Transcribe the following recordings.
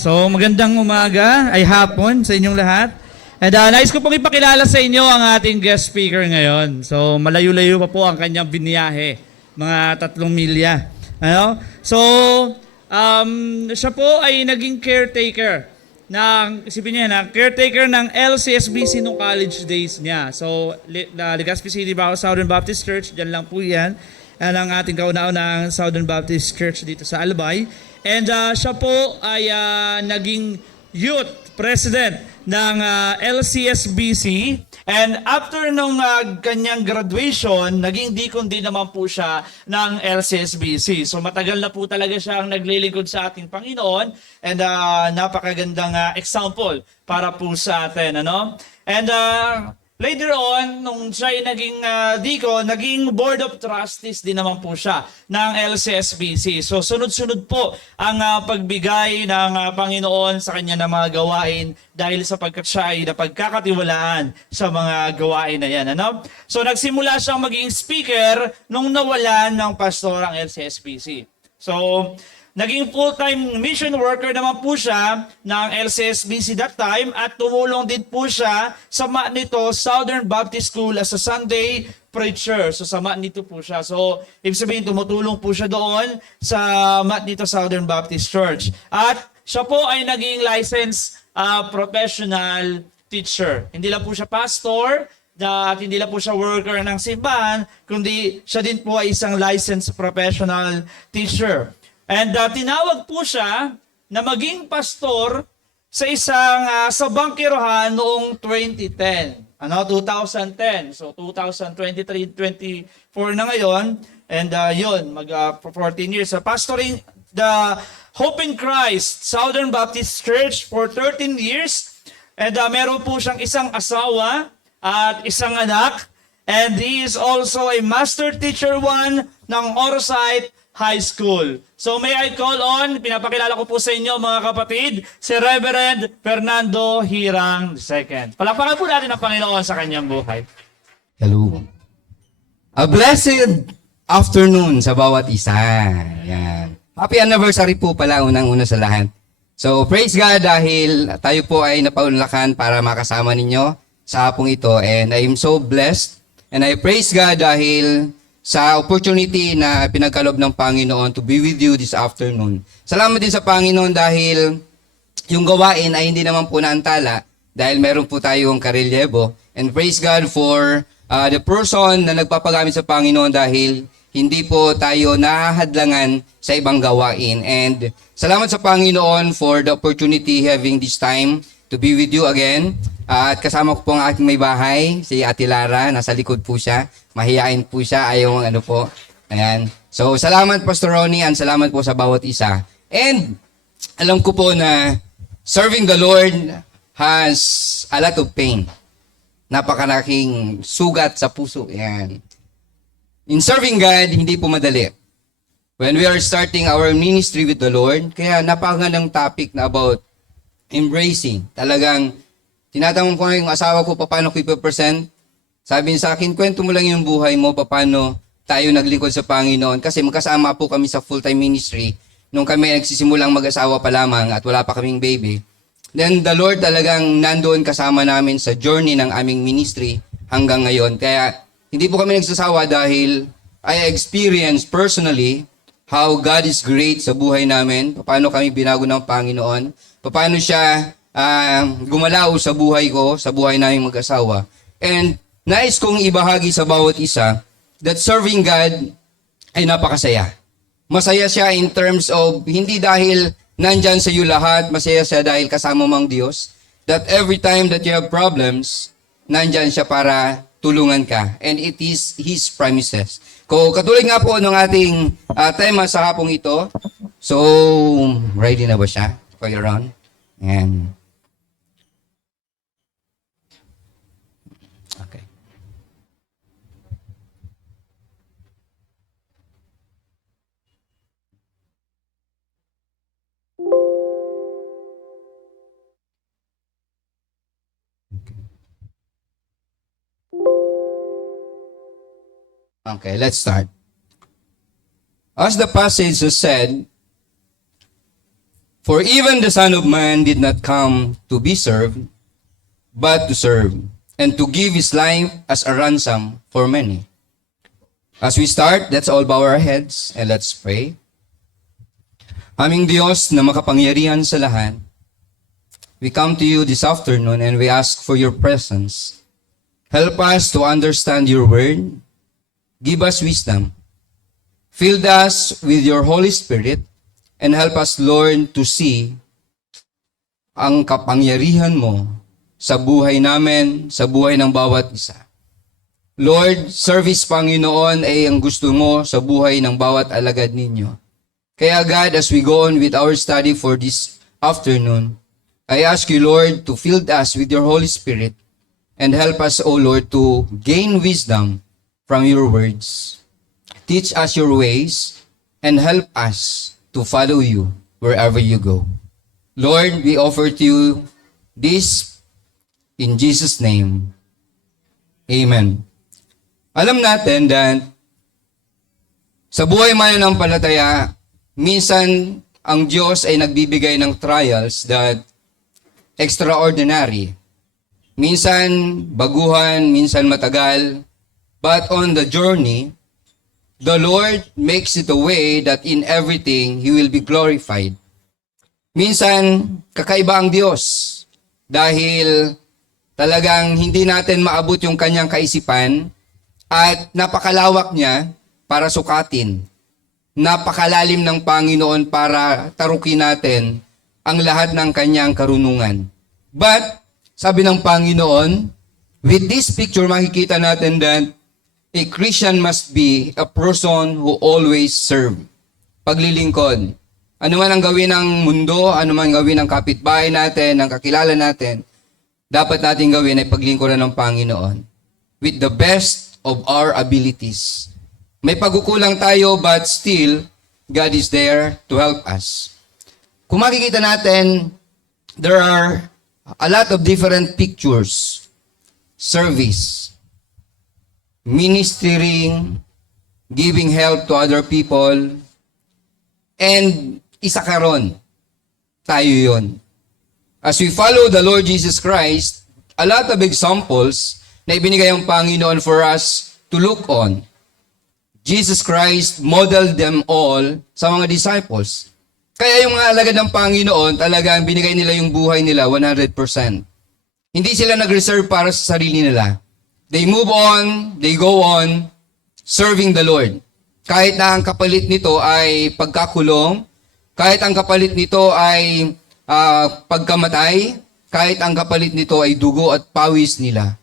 So magandang umaga ay hapon sa inyong lahat. And nais ko pong ipakilala sa inyo ang ating guest speaker ngayon. So malayo-layo pa po ang kanyang biniyahe, mga 3 milya. Ano? So siya po ay naging caretaker isipin niya na, caretaker ng LCSBC nung college days niya. So, Legazpi City, Southern Baptist Church, dyan lang po yan. Yan ang ating kauna-unahang Southern Baptist Church dito sa Albay. And siya po ay naging youth president ng LCSBC. And after nung kanyang graduation, naging deacon din naman po siya ng LCSBC. So matagal na po talaga siyang naglilingkod sa ating Panginoon. And napakagandang example para po sa atin. Ano? And later on, nung siya ay naging deacon, naging board of trustees din naman po siya ng LCSBC. So sunod-sunod po ang pagbigay ng Panginoon sa kanya ng mga gawain dahil sapagkat siya ay napagkakatiwalaan sa mga gawain na yan. Ano? So nagsimula siyang maging speaker nung nawalan ng pastor ang LCSBC. So naging full-time mission worker naman po siya ng LCSBC that time at tumulong din po siya sa nito Southern Baptist School as a Sunday preacher. So sa nito po siya. So ibig sabihin tumutulong po siya doon sa nito Southern Baptist Church. At siya po ay naging licensed professional teacher. Hindi lang po siya pastor, at hindi lang po siya worker ng simbahan, kundi siya din po ay isang licensed professional teacher. And tinawag po siya na maging pastor sa sa bangkirohan noong 2010. 2010. So 2023-24 na ngayon. And yun, 14 years. Pastoring the Hope in Christ Southern Baptist Church for 13 years. And meron po siyang isang asawa at isang anak. And he is also a master teacher 1 ng Orosite High School. So may I call on, pinapakilala ko po sa inyo mga kapatid, si Reverend Fernando Hirang II. Palakpakan po natin ang Panginoon sa kanyang buhay. Hello. A blessed afternoon sa bawat isa. Yan. Happy anniversary po pala unang-una sa lahat. So praise God dahil tayo po ay napaunlakan para makasama ninyo sa hapong ito. And I am so blessed. And I praise God dahil sa opportunity na pinagkaloob ng Panginoon to be with you this afternoon. Salamat din sa Panginoon dahil yung gawain ay hindi naman po naantala dahil meron po tayong karelyebo. And praise God for the person na nagpapagamit sa Panginoon dahil hindi po tayo nahahadlangan sa ibang gawain. And salamat sa Panginoon for the opportunity having this time to be with you again. At kasama ko po ang aking may bahay, si Ate Lara, nasa likod po siya. Mahihain po siya, ayaw po. Ayan. So, salamat Pastor Ronnie, and salamat po sa bawat isa. And, alam ko po na serving the Lord has a lot of pain. Napakalaking sugat sa puso. Ayan. In serving God, hindi po madali. When we are starting our ministry with the Lord, kaya napakagandang topic na about embracing. Talagang, tinatanong ko na yung asawa ko, paano ko ipapresent? Sabi niya sa akin, kwento mo lang yung buhay mo, paano tayo naglingkod sa Panginoon. Kasi magkasama po kami sa full-time ministry. Nung kami nagsisimulang mag-asawa pa lamang at wala pa kaming baby. Then the Lord talagang nandoon kasama namin sa journey ng aming ministry hanggang ngayon. Kaya hindi po kami nagsasawa dahil I experienced personally how God is great sa buhay namin. Paano kami binago ng Panginoon. Paano siya gumalaw sa buhay ko, sa buhay naming mag-asawa. And nais kong ibahagi sa bawat isa that serving God ay napakasaya. Masaya siya in terms of hindi dahil nandyan sa iyo lahat, masaya siya dahil kasama mo ang Diyos. That every time that you have problems, nandyan siya para tulungan ka. And it is His promises. Katulad nga po ng ating tema sa hapong ito. So, ready na ba siya for your run? And okay. Okay, let's start. As the passage has said, for even the Son of Man did not come to be served, but to serve, and to give his life as a ransom for many. As we start, let's all bow our heads and let's pray. Aming Diyos na makapangyarihan sa lahat, we come to you this afternoon and we ask for your presence. Help us to understand your word. Give us wisdom. Fill us with your Holy Spirit and help us, Lord, to see ang kapangyarihan mo sa buhay namin, sa buhay ng bawat isa. Lord, service Panginoon ay ang gusto mo sa buhay ng bawat alagad ninyo. Kaya God, as we go on with our study for this afternoon, I ask you, Lord, to fill us with your Holy Spirit and help us, O Lord, to gain wisdom from your words. Teach us your ways and help us to follow you wherever you go. Lord, we offer to you this in Jesus' name. Amen. Alam natin that sa buhay mananampalataya, minsan ang Diyos ay nagbibigay ng trials that extraordinary. Minsan baguhan, minsan matagal. But on the journey, the Lord makes it a way that in everything, He will be glorified. Minsan, kakaiba ang Diyos dahil talagang hindi natin maabot yung kanyang kaisipan at napakalawak niya para sukatin. Napakalalim ng Panginoon para tarukin natin ang lahat ng kanyang karunungan. But, sabi ng Panginoon, with this picture makikita natin that a Christian must be a person who always serve. Paglilingkod. Ano man ang gawin ng mundo, ano man ang gawin ng kapitbahay natin, ng kakilala natin, dapat natin gawin ay paglingkuran ng Panginoon with the best of our abilities. May pagkukulang tayo but still, God is there to help us. Kung makikita natin, there are a lot of different pictures. Service, ministering, giving help to other people, and isa karon, tayo yon. As we follow the Lord Jesus Christ, a lot of examples na ibinigay ang Panginoon for us to look on. Jesus Christ modeled them all sa mga disciples. Kaya yung mga alagad ng Panginoon, talagang binigay nila yung buhay nila 100%. Hindi sila nag-reserve para sa sarili nila. They move on, they go on, serving the Lord. Kahit na ang kapalit nito ay pagkakulong, kahit ang kapalit nito ay pagkamatay, kahit ang kapalit nito ay dugo at pawis nila.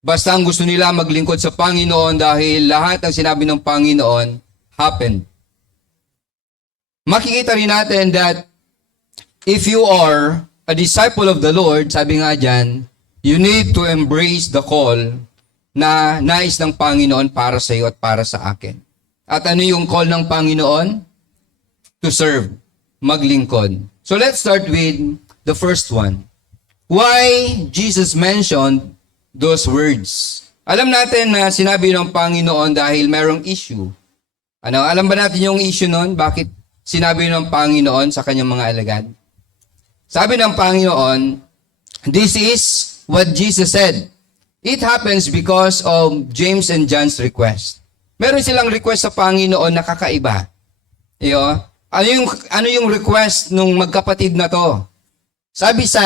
Basta ang gusto nila maglingkod sa Panginoon dahil lahat ng sinabi ng Panginoon happened. Makikita rin natin that if you are a disciple of the Lord, sabi nga dyan, you need to embrace the call na nais ng Panginoon para sa iyo at para sa akin. At ano yung call ng Panginoon? To serve, maglingkod. So let's start with the first one. Why Jesus mentioned those words? Alam natin na sinabi ng Panginoon dahil mayroong issue. Alam ba natin yung issue nun? Bakit sinabi ng Panginoon sa kanyang mga alagad? Sabi ng Panginoon, this is what Jesus said. It happens because of James and John's request. Meron silang request sa Panginoon na kakaiba. Ano yung request nung magkapatid na to? Sabi sa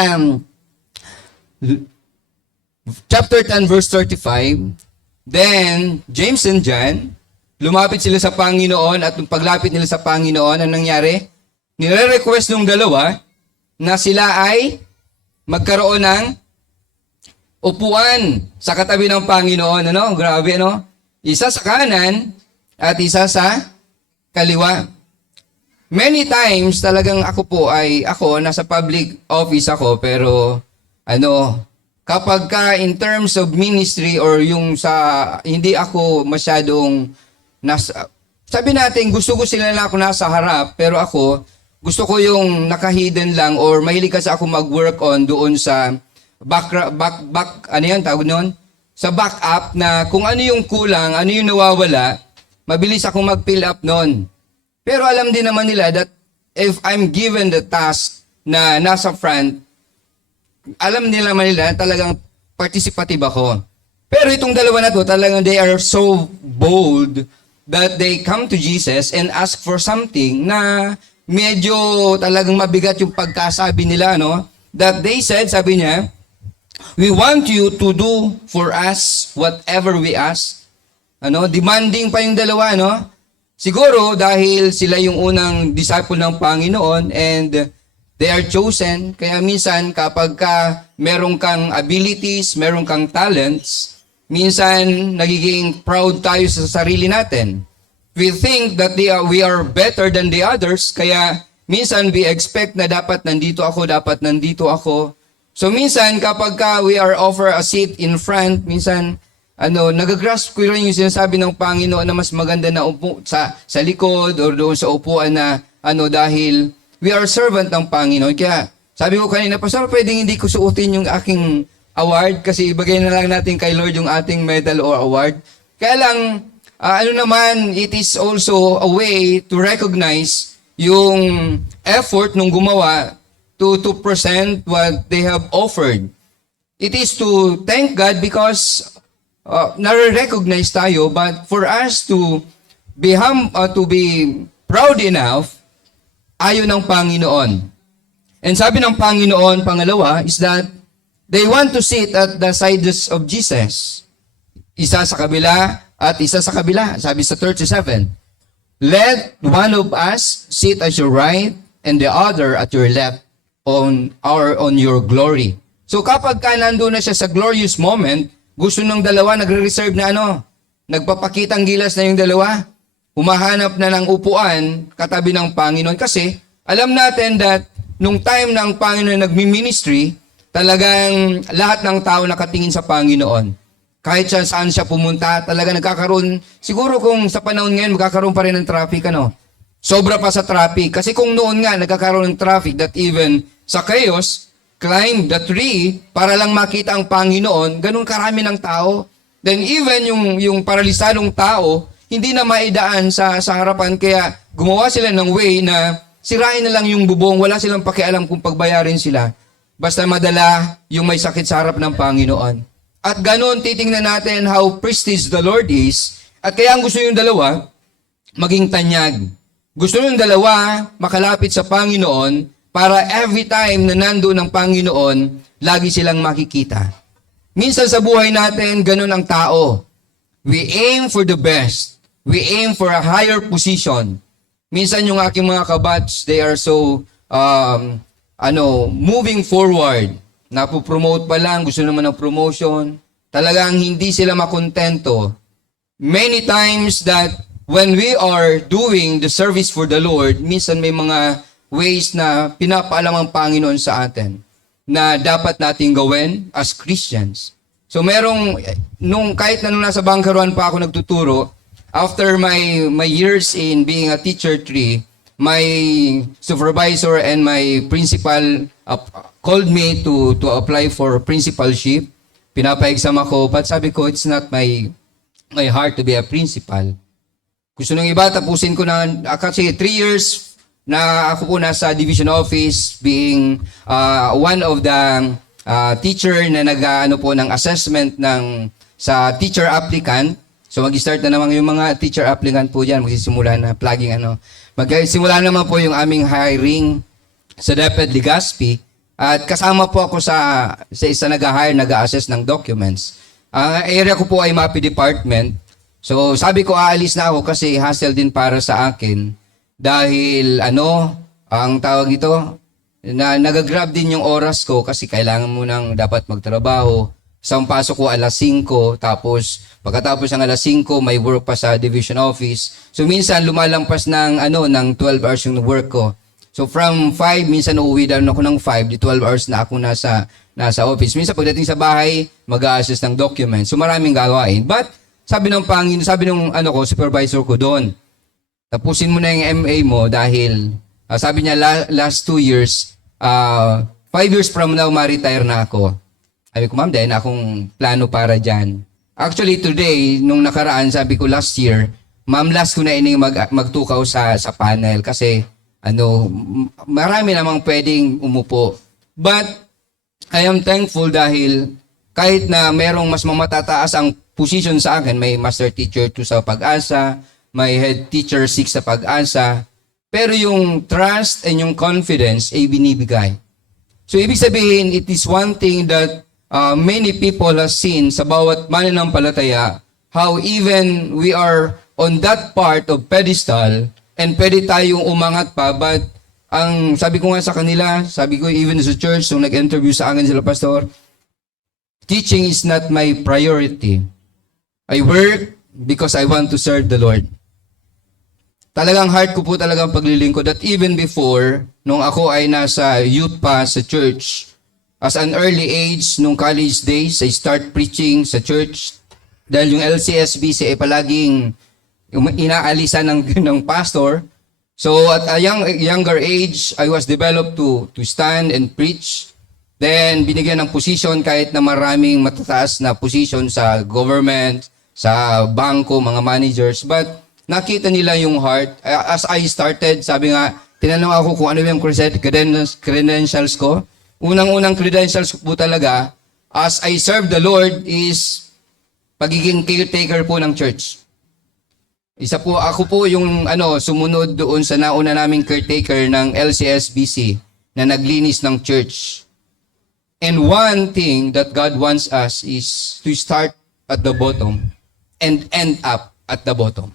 chapter 10 verse 35, then James and John, lumapit sila sa Panginoon at nung paglapit nila sa Panginoon, anong nangyari? Nire-request ng dalawa na sila ay magkaroon ng upuan sa katabi ng Panginoon. Grabe, Isa sa kanan at isa sa kaliwa. Many times talagang ako nasa public office ako, pero kapag in terms of ministry or yung hindi ako masyadong sabi natin, gusto ko sila na ako nasa harap, pero ako, gusto ko yung naka-hidden lang or mahilig kasi ako mag-work on doon sa tawag nun? sa backup na kung ano yung kulang, ano yung nawawala, mabilis akong mag-fill up nun. Pero alam din naman nila that if I'm given the task na nasa front, alam nila naman nila talagang participative ako. Pero itong dalawa na to, talagang they are so bold that they come to Jesus and ask for something na medyo talagang mabigat yung pagkasabi nila, no? That they said, sabi niya, we want you to do for us whatever we ask. Ano, demanding pa yung dalawa, no? Siguro dahil sila yung unang disciple ng Panginoon and they are chosen, kaya minsan kapag meron kang abilities, meron kang talents, minsan nagiging proud tayo sa sarili natin. We think that we are better than the others, kaya minsan we expect na dapat nandito ako. So minsan kapag we are offered a seat in front, minsan nagagrasp ko rin yung sinasabi ng Panginoon na mas maganda na upo sa likod or doon sa upuan na dahil we are servant ng Panginoon. Kaya sabi ko kanina, Pastor, pwedeng hindi ko suotin yung aking award kasi ibigay na lang natin kay Lord yung ating medal or award. Kaya lang, it is also a way to recognize yung effort nung gumawa to present what they have offered. It is to thank God because nare-recognize tayo, but for us to be proud enough, ayaw ng Panginoon. And sabi ng Panginoon, pangalawa, is that they want to sit at the sides of Jesus. Isa sa kabila at isa sa kabila. Sabi sa 37, let one of us sit at your right and the other at your left on your glory. So kapag nandun na siya sa glorious moment, gusto ng dalawa, nagre-reserve na nagpapakitang gilas na yung dalawa, humahanap na ng upuan katabi ng Panginoon. Kasi alam natin that nung time ng Panginoon nagmi-ministry, talagang lahat ng tao nakatingin sa Panginoon. Kahit saan siya pumunta, talaga nagkakaroon, siguro kung sa panahon ngayon, magkakaroon pa rin ng traffic, Sobra pa sa traffic. Kasi kung noon nga, nagkakaroon ng traffic that even sa chaos, climb the tree para lang makita ang Panginoon, ganun karami ng tao. Then even yung paralisadong tao, hindi na maidaan sa harapan, kaya gumawa sila ng way na sirain na lang yung bubong, wala silang pakialam kung pagbayarin sila. Basta madala yung may sakit sa harap ng Panginoon. At ganun, titingnan natin how prestige the Lord is. At kaya ang gusto yung dalawa, maging tanyag. Gusto yung dalawa, makalapit sa Panginoon, para every time na nandoon ang Panginoon, lagi silang makikita. Minsan sa buhay natin, ganun ang tao. We aim for the best. We aim for a higher position. Minsan yung aking mga kabats, they are so moving forward. Napopromote pa lang, gusto naman ng promotion. Talagang hindi sila makontento. Many times that when we are doing the service for the Lord, minsan may mga ways na pinapaalam ang Panginoon sa atin na dapat nating gawin as Christians. So kahit nung nasa bangkaruan pa ako nagtuturo, after my years in being a teacher tree, my supervisor and my principal called me to apply for principalship. Pinapa-exam ako, but sabi ko, it's not my heart to be a principal. Gusto nung iba, tapusin ko na, kasi 3 years na ako po nasa division office, being one of the teacher na po ng assessment sa teacher applicant. So mag-start na naman yung mga teacher applicant po dyan, magsisimula na plugging Magsimula naman po yung aming hiring sa DepEd Legazpi. At kasama po ako sa isa nag-assess ng documents. Ang area ko po ay MAPI department. So sabi ko aalis na ako kasi hassle din para sa akin. Dahil ang tawag ito, nag-grab din yung oras ko kasi kailangan mo nang dapat magtrabaho. Sa pasok ko alas 5, tapos pagkatapos ng alas 5, may work pa sa division office. So minsan lumalampas ng 12 hours yung work ko. So from 5, minsan uuwi down ako ng 5, di 12 hours na ako nasa office. Minsan pagdating sa bahay, mag-a-assess ng documents. So maraming gagawin. But sabi ng supervisor ko doon, tapusin mo na yung MA mo dahil sabi niya last 2 years, 5 years from now, ma-retire na ako. Sabi ko, ma'am, dahil na akong plano para dyan. Actually, today, nung nakaraan, sabi ko last year, ma'am, last ko na ini magtukaw sa panel kasi marami namang pwedeng umupo. But I am thankful dahil kahit na merong mas mamatataas ang position sa akin, may Master Teacher 2 sa Pag-asa, may Head Teacher 6 sa Pag-asa, pero yung trust and yung confidence ay binibigay. So ibig sabihin, it is one thing that many people have seen sa bawat mananampalataya, how even we are on that part of pedestal and pwede tayong umangat pa, but ang sabi ko nga sa kanila, sabi ko even sa church, nung nag-interview sa akin sila pastor, teaching is not my priority. I work because I want to serve the Lord. Talagang heart ko po talagang paglilingkod that even before, nung ako ay nasa youth pa sa church, as an early age, nung college days, I start preaching sa church dahil yung LCSBC ay palaging inaalisan ng pastor. So at a younger age, I was developed to stand and preach. Then binigyan ng position kahit na maraming matataas na position sa government, sa bangko, mga managers. But nakita nila yung heart. As I started, sabi nga, tinanong ako kung ano yung credentials ko. Unang-unang credentials ko po talaga, as I serve the Lord, is pagiging caretaker po ng church. Ako po yung sumunod doon sa nauna naming caretaker ng LCSBC na naglinis ng church. And one thing that God wants us is to start at the bottom and end up at the bottom.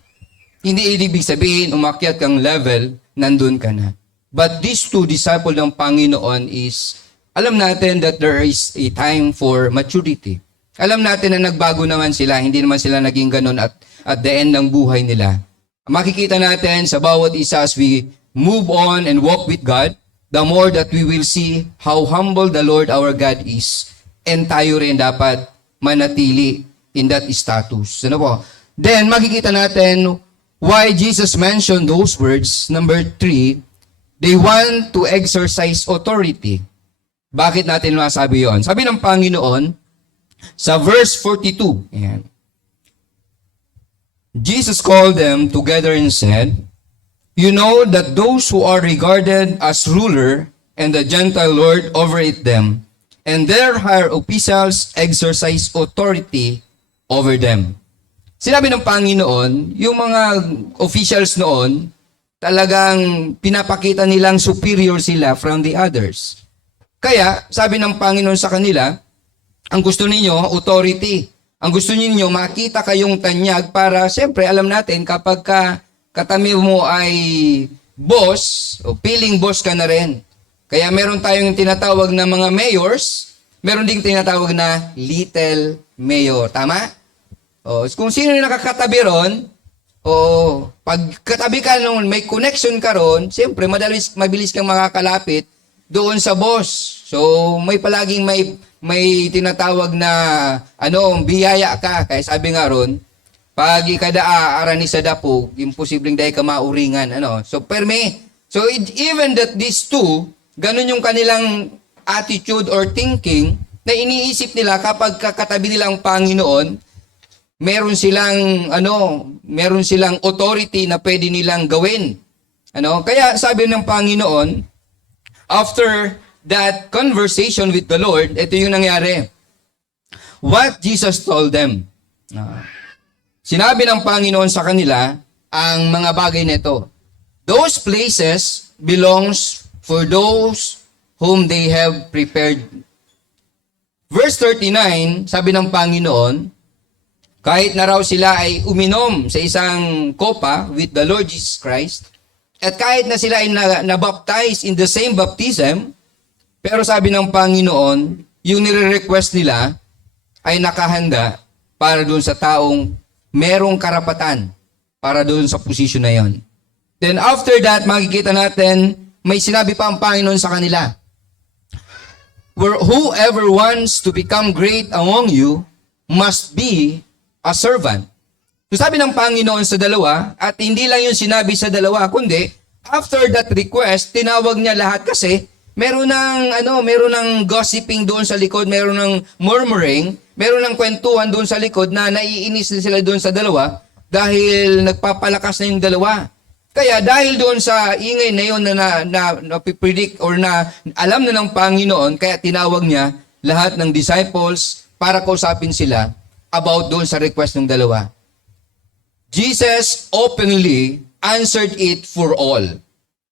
Hindi ibig sabihin, umakyat kang level, nandun ka na. But these two disciples ng Panginoon is, alam natin that there is a time for maturity. Alam natin na nagbago naman sila, hindi naman sila naging ganun at the end ng buhay nila. Makikita natin sa bawat isa as we move on and walk with God, the more that we will see how humble the Lord our God is. And tayo rin dapat manatili in that status. Ano po? Then, makikita natin why Jesus mentioned those words. Number 3, they want to exercise authority. Bakit natin masabi yon? Sabi ng Panginoon, sa verse 42, ayan, Jesus called them together and said, "You know that those who are regarded as ruler and the Gentile lord over it them, and their higher officials exercise authority over them." Sinabi ng Panginoon, yung mga officials noon, talagang pinapakita nilang superior sila from the others. Kaya, sabi ng Panginoon sa kanila, ang gusto ninyo, authority. Ang gusto ninyo, makita kayong tanyag para, siyempre, alam natin, kapag katabi mo ay boss, o feeling boss ka na rin. Kaya meron tayong tinatawag na mga mayors, meron ding tinatawag na little mayor. Tama? O, kung sino yung nakakatabi ron, pag katabi ka nung may connection ka ron, siyempre, mabilis kang makakalapit doon sa boss. So, may palaging may tinatawag na biyaya ka. Kaya sabi nga ron, pag ikadaara ni sa dapo, imposibleng dahil ka mauringan. So, even that these two, ganun yung kanilang attitude or thinking na iniisip nila kapag kakatabi nilang Panginoon, meron silang authority na pwede nilang gawin. Kaya sabi ng Panginoon, after that conversation with the Lord, ito yung nangyari. What Jesus told them. Sinabi ng Panginoon sa kanila ang mga bagay nito. Those places belongs for those whom they have prepared. Verse 39, sabi ng Panginoon, kahit na raw sila ay uminom sa isang kopa with the Lord Jesus Christ, at kahit na sila ay nabaptize in the same baptism, pero sabi ng Panginoon, yung nire-request nila ay nakahanda para doon sa taong merong karapatan para doon sa position na yon. Then after that, makikita natin, may sinabi pa ang Panginoon sa kanila. Whoever wants to become great among you must be a servant. So sabi ng Panginoon sa dalawa, at hindi lang yung sinabi sa dalawa, kundi after that request, tinawag niya lahat kasi meron ng gossiping doon sa likod, meron ng murmuring, meron ng kwentuhan doon sa likod na naiinis na sila doon sa dalawa dahil nagpapalakas na yung dalawa. Kaya dahil doon sa ingay na yun na predict or na alam na ng Panginoon, kaya tinawag niya lahat ng disciples para kausapin sila about doon sa request ng dalawa. Jesus openly answered it for all.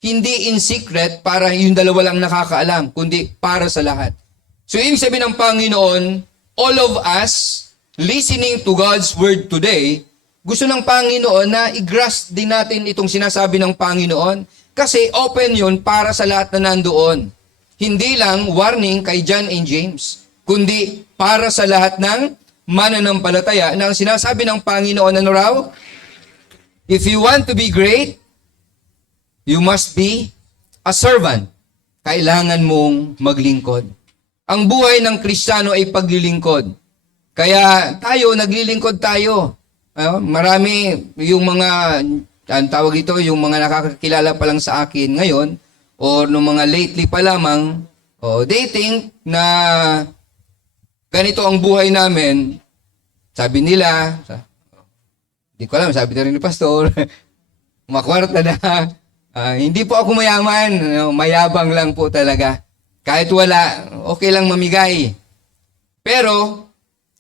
Hindi in secret para yung dalawa lang nakakaalam, kundi para sa lahat. So ibig sabihin ng Panginoon, all of us listening to God's word today, gusto ng Panginoon na i-grasp din natin itong sinasabi ng Panginoon kasi open yun para sa lahat na nandoon. Hindi lang warning kay John and James, kundi para sa lahat ng mananampalataya na ang sinasabi ng Panginoon ano raw? If you want to be great, you must be a servant. Kailangan mong maglingkod. Ang buhay ng Kristiyano ay paglilingkod. Kaya tayo, naglilingkod tayo. Marami yung mga, ang tawag ito, yung mga nakakakilala pa lang sa akin ngayon, o nung mga lately pa lamang, they think na ganito ang buhay namin. Sabi nila, hindi ko alam, sabi na rin ni Pastor, makwarta na, hindi po ako mayaman, mayabang lang po talaga. Kahit wala, okay lang mamigay. Pero,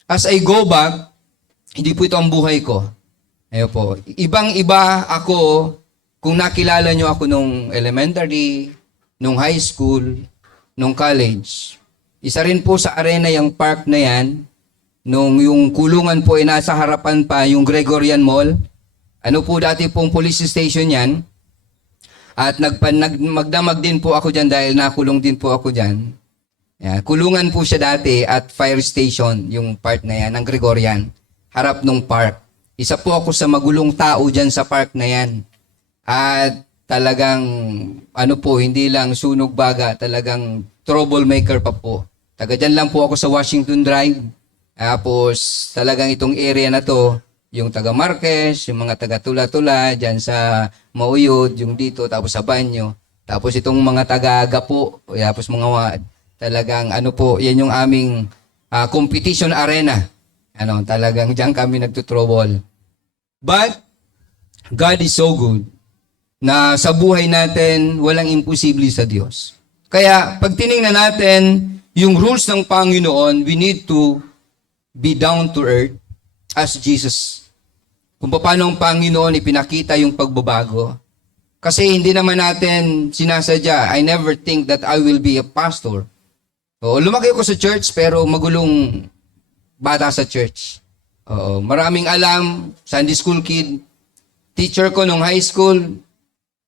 as I go back, hindi po ito ang buhay ko. Ayun po. Ibang-iba ako kung nakilala nyo ako nung elementary, nung high school, nung college. Isa rin po sa arena yung park na yan, nung yung kulungan po ay nasa harapan pa yung Gregorian Mall. Ano po dati pong police station yan. At magdamag din po ako dyan dahil nakulong din po ako dyan. Kulungan po siya dati at fire station, yung part na yan, ng Gregorian. Harap nung park. Isa po ako sa magulong tao dyan sa park na yan. At talagang, hindi lang sunog baga, talagang troublemaker pa po. Taga dyan lang po ako sa Washington Drive. Tapos talagang itong area na to, yung taga Marquez, yung mga taga Tula-Tula, dyan sa Mauyod, yung dito, tapos sa Banyo. Tapos itong mga taga Gapo, tapos mga talagang yan yung aming competition arena. Talagang dyan kami nagtutrobol. But, God is so good na sa buhay natin, walang imposible sa Diyos. Kaya, pag tinignan natin yung rules ng Panginoon, we need to be down to earth as Jesus. Kung paano ang Panginoon ipinakita yung pagbabago. Kasi hindi naman natin sinasadya, I never think that I will be a pastor. Lumaki ako sa church pero magulong bata sa church. Maraming alam, Sunday school kid. Teacher ko nung high school,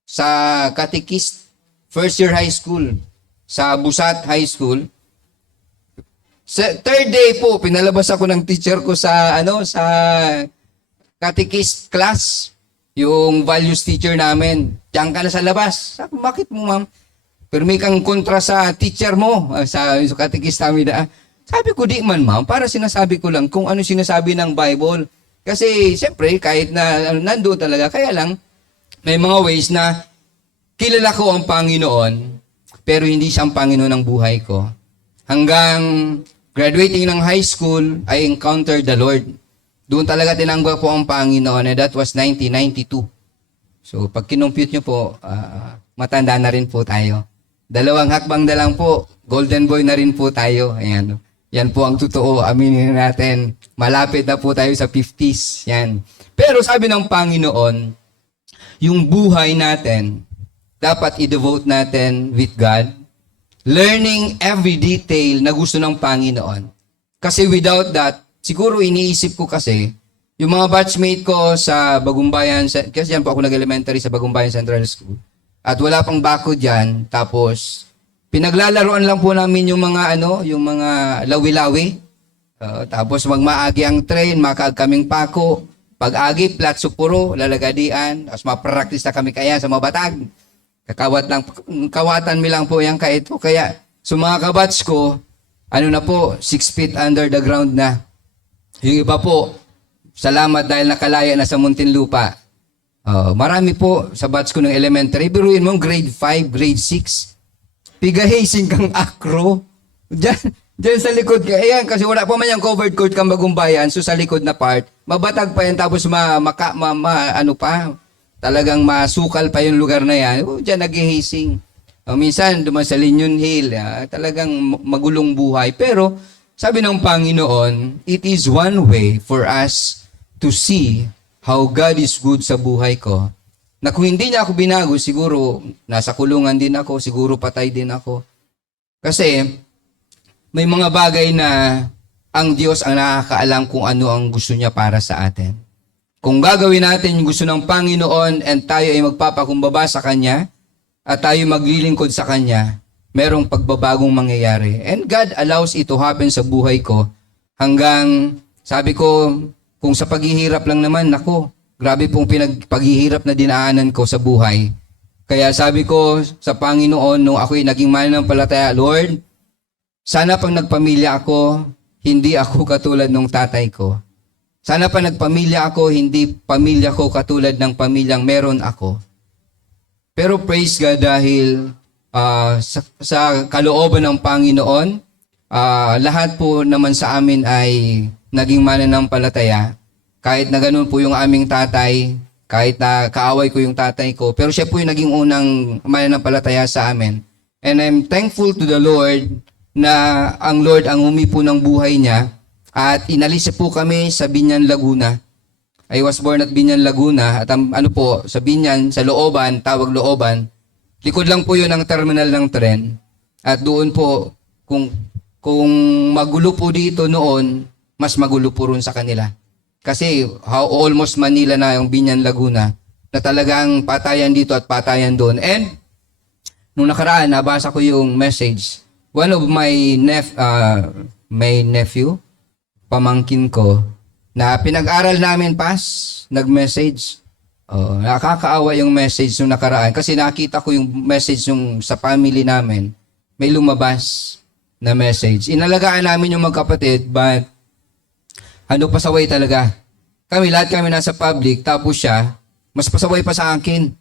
sa catechist, first year high school, sa Busat High School. Sa third day po, pinalabas ako ng teacher ko sa catechist class, yung values teacher namin. Diyan ka na sa labas. Sabi, bakit mo ma'am? Pero may kang kontra sa teacher mo, sa catechist namin na. Sabi ko, di man ma'am, para sinasabi ko lang kung ano sinasabi ng Bible. Kasi, siyempre, kahit na nandoon talaga, kaya lang, may mga ways na kilala ko ang Panginoon, pero hindi siya ang Panginoon ng buhay ko. Hanggang graduating ng high school, I encountered the Lord. Doon talaga tinanggap ko ang Panginoon, and that was 1992. So, pag kinumpute nyo po, matanda na rin po tayo. 2 hakbang na lang po, golden boy na rin po tayo. Ayan. Yan po ang totoo, aminin natin. Malapit na po tayo sa 50s. Yan. Pero sabi ng Panginoon, yung buhay natin, dapat i-devote natin with God, learning every detail na gusto ng Panginoon. Kasi without that, siguro iniisip ko kasi, yung mga batchmate ko sa Bagumbayan, kasi yan po ako nag-elementary sa Bagumbayan Central School, at wala pang bako dyan, tapos pinaglalaroan lang po namin yung mga yung mga lawi-lawi. Tapos magmaagi ang train, makaag kaming pako. Pag-agi, platso puro, lalagadian. Tapos mapractice na kami kaya sa mabatag. Kawatan mi lang po yung kaito. Kaya, sa mga kabats ko, na po, 6 feet under the ground na. Yung iba po, salamat dahil nakalaya na sa Muntinlupa. Marami po sa batch ko ng elementary. Biruin mo, grade 5, grade 6. Pigahasing kang acro. Diyan, Diyan sa likod, ayan, kasi wala pa man yung covered court kang Bagumbayan, so sa likod na part, mabatag pa yan, tapos ano pa, talagang masukal pa yung lugar na yan. Diyan nag-hazing. Minsan, duman sa Linyon Hill, talagang magulong buhay. Pero, sabi ng Panginoon, it is one way for us to see how God is good sa buhay ko. Na kung hindi niya ako binago, siguro nasa kulungan din ako, siguro patay din ako. Kasi may mga bagay na ang Diyos ang nakakaalam kung ano ang gusto niya para sa atin. Kung gagawin natin yung gusto ng Panginoon and tayo ay magpapakumbaba sa Kanya at tayo maglilingkod sa Kanya, merong pagbabagong mangyayari. And God allows it to happen sa buhay ko hanggang, sabi ko, kung sa paghihirap lang naman, nako, grabe pong paghihirap na dinaanan ko sa buhay. Kaya sabi ko sa Panginoon, nung ako'y naging mananampalataya, Lord, sana pag nagpamilya ako, hindi ako katulad ng tatay ko. Sana pa nagpamilya ako, hindi pamilya ko katulad ng pamilyang meron ako. Pero praise God dahil sa kalooban ng Panginoon, lahat po naman sa amin ay naging mananampalataya. Kahit na ganun po yung aming tatay, kahit na kaaway ko yung tatay ko, pero siya po yung naging unang mananampalataya sa amin. And I'm thankful to the Lord na ang Lord ang humipo ng buhay niya at inalis po kami sa Binyan, Laguna. I was born at Binyan, Laguna at sa Binyan, sa Looban, tawag Looban. Likod lang po yun ang terminal ng tren. At doon po, kung magulo po dito noon, mas magulo po rin sa kanila. Kasi almost Manila na yung Binyan, Laguna, na talagang patayan dito at patayan doon. And nung nakaraan, nabasa ko yung message. One of my nephew, pamangkin ko, na pinag-aral namin nag-message. Nakakaawa yung message nung nakaraan. Kasi nakita ko yung message yung sa family namin. May lumabas na message. Inalagaan namin yung magkapatid, but pasaway talaga. Lahat kami nasa public, tapos siya, mas pasaway pa sa akin.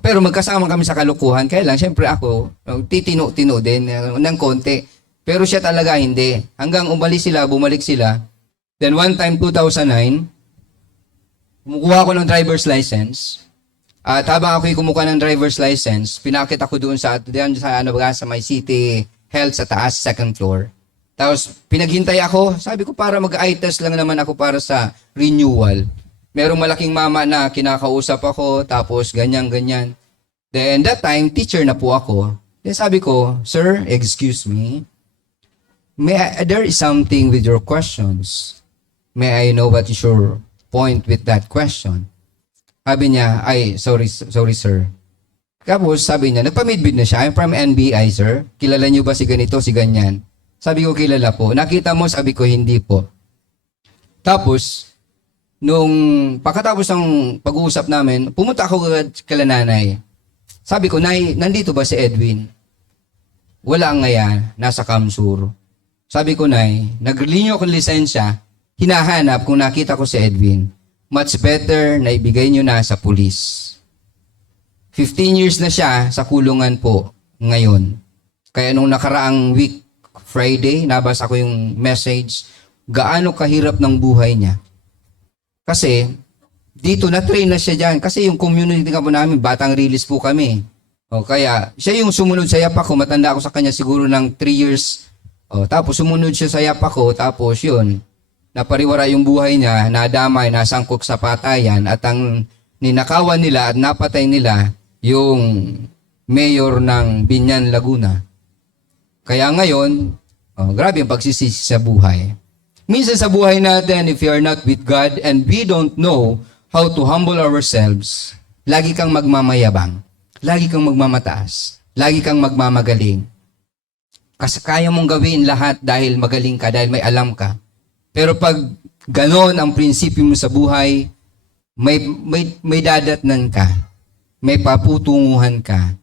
Pero magkasama kami sa kalukuhan, kaya lang, syempre ako, titino-tino din, ng konti. Pero siya talaga hindi. Hanggang bumalik sila. Then one time, 2009, kumukuha ko ng driver's license. At habang ako'y kumukuha ng driver's license, pinakit ako doon sa may City Health sa taas, second floor. Tapos, pinaghintay ako. Sabi ko, para mag-eye test lang naman ako para sa renewal. Merong malaking mama na kinakausap ako, tapos ganyan-ganyan. Then, that time, teacher na po ako. Then sabi ko, Sir, excuse me. There is something with your questions. May I know what is your point with that question? Sabi niya, sorry sir. Tapos, sabi niya, nagpa-midbid na siya. I'm from NBI, sir. Kilala niyo ba si ganito, si ganyan? Sabi ko, kilala po. Nakita mo? Sabi ko, hindi po. Tapos, nung pagkatapos ng pag-uusap namin, pumunta ako kala nanay. Sabi ko, Nay, nandito ba si Edwin? Wala ngayon, nasa Kamsur. Sabi ko, Nay, nag-renew ako ng lisensya, hinahanap kung nakita ko si Edwin. Much better na ibigay nyo na sa pulis. 15 years na siya sa kulungan po ngayon. Kaya nung nakaraang week, Friday, nabasa ko yung message, gaano kahirap ng buhay niya. Kasi, dito na-train na siya dyan. Kasi yung community ka po namin, batang release po kami. Kaya, siya yung sumunod sa yapak ko. Matanda ako sa kanya siguro ng 3 years. Tapos sumunod siya sa yapak ko. Tapos yun, napariwara yung buhay niya, nadamay, nasangkot sa patayan. At ang ninakawan nila at napatay nila yung mayor ng Binyan, Laguna. Kaya ngayon, grabe yung pagsisisi sa buhay. Minsan sa buhay natin, if you are not with God and we don't know how to humble ourselves, lagi kang magmamayabang, lagi kang magmamataas, lagi kang magmamagaling. Kasi kaya mong gawin lahat dahil magaling ka, dahil may alam ka. Pero pag ganon ang prinsipyo mo sa buhay, may dadatnan ka, may paputunguhan ka.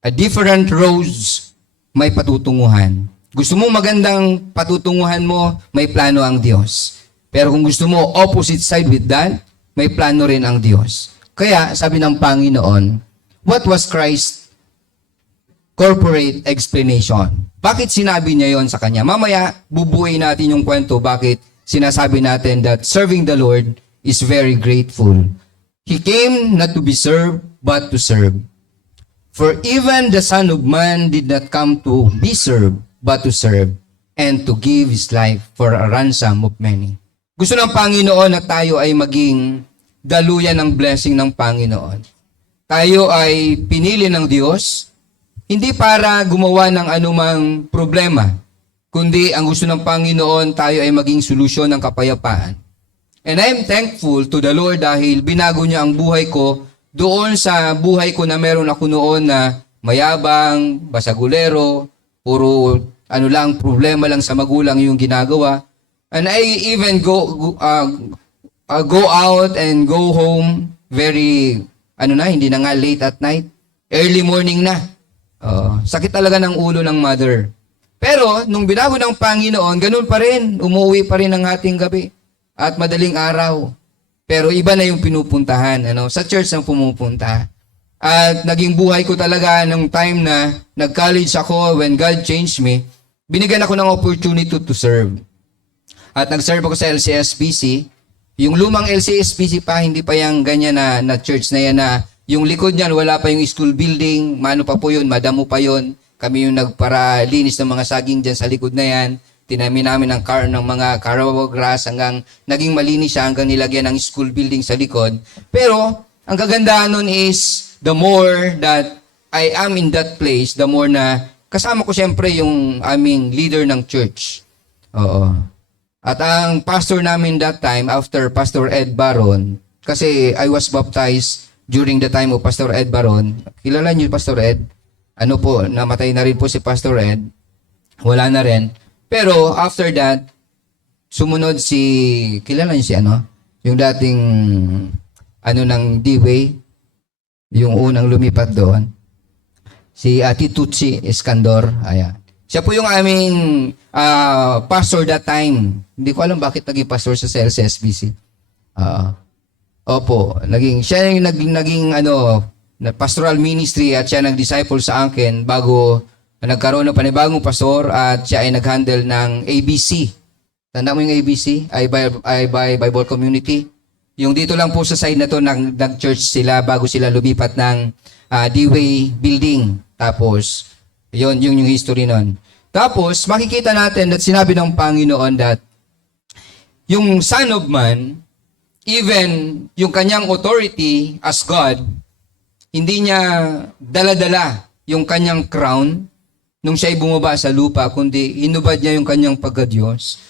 A different roads, may patutunguhan. Gusto mo magandang patutunguhan mo, may plano ang Diyos. Pero kung gusto mo opposite side with that, may plano rin ang Diyos. Kaya sabi ng Panginoon, what was Christ corporate explanation. Bakit sinabi niya yon sa kanya? Mamaya, bubuuin natin yung kwento bakit sinasabi natin that serving the Lord is very grateful. He came not to be served, but to serve. For even the Son of Man did not come to be served, but to serve, and to give His life for a ransom of many. Gusto ng Panginoon na tayo ay maging daluyan ng blessing ng Panginoon. Tayo ay pinili ng Diyos, hindi para gumawa ng anumang problema, kundi ang gusto ng Panginoon, tayo ay maging solusyon ng kapayapaan. And I'm thankful to the Lord dahil binago niya ang buhay ko doon sa buhay ko na meron ako noon na mayabang, basagulero, puro problema lang sa magulang yung ginagawa. And I even go out and go home very, hindi na nga late at night, early morning na. Sakit talaga ng ulo ng mother. Pero, nung binago ng Panginoon, ganun pa rin. Umuwi pa rin ang ating gabi. At madaling araw. Pero iba na yung pinupuntahan. Sa church ang pumupunta. At naging buhay ko talaga nung time na nag-college ako, when God changed me, binigyan ako ng opportunity to serve. At nag-serve ako sa LCSBC. Yung lumang LCSBC pa, hindi pa yung ganyan na church na yan na yung likod niyan, wala pa yung school building, mano pa po yun, madamo pa yun. Kami yung nagparalinis ng mga saging dyan sa likod na yan. Tinamin namin ng mga Carabao grass hanggang naging malinis siya hanggang nilagyan ng school building sa likod. Pero, ang kagandahan nun is, the more that I am in that place, the more na kasama ko siyempre yung aming leader ng church. Oo. At ang pastor namin that time, after Pastor Ed Baron, kasi I was baptized during the time of Pastor Ed Baron. Kilala niyo Pastor Ed? Namatay na rin po si Pastor Ed. Wala na rin. Pero after that, sumunod kilala niyo yung dating, ng D-Way, yung unang lumipat doon. Si Ati Tutsi Iskandor. Ayan. Siya po yung aming pastor that time. Hindi ko alam bakit naging pastor sa LCSBC. Opo, siya yung naging pastoral ministry at siya nag-disciple sa akin bago nagkaroon ng panibagong pastor at siya ay nag-handle ng ABC. Tanda mo yung ABC? I Bible Community. Yung dito lang po sa side na to, nag-church sila bago sila lumipat ng D-Way building. Tapos, yung history nun. Tapos, makikita natin at sinabi ng Panginoon that yung Son of Man, even yung kanyang authority as God, hindi niya dala-dala yung kanyang crown nung siya'y bumaba sa lupa, kundi inubad niya yung kanyang pagka-Diyos.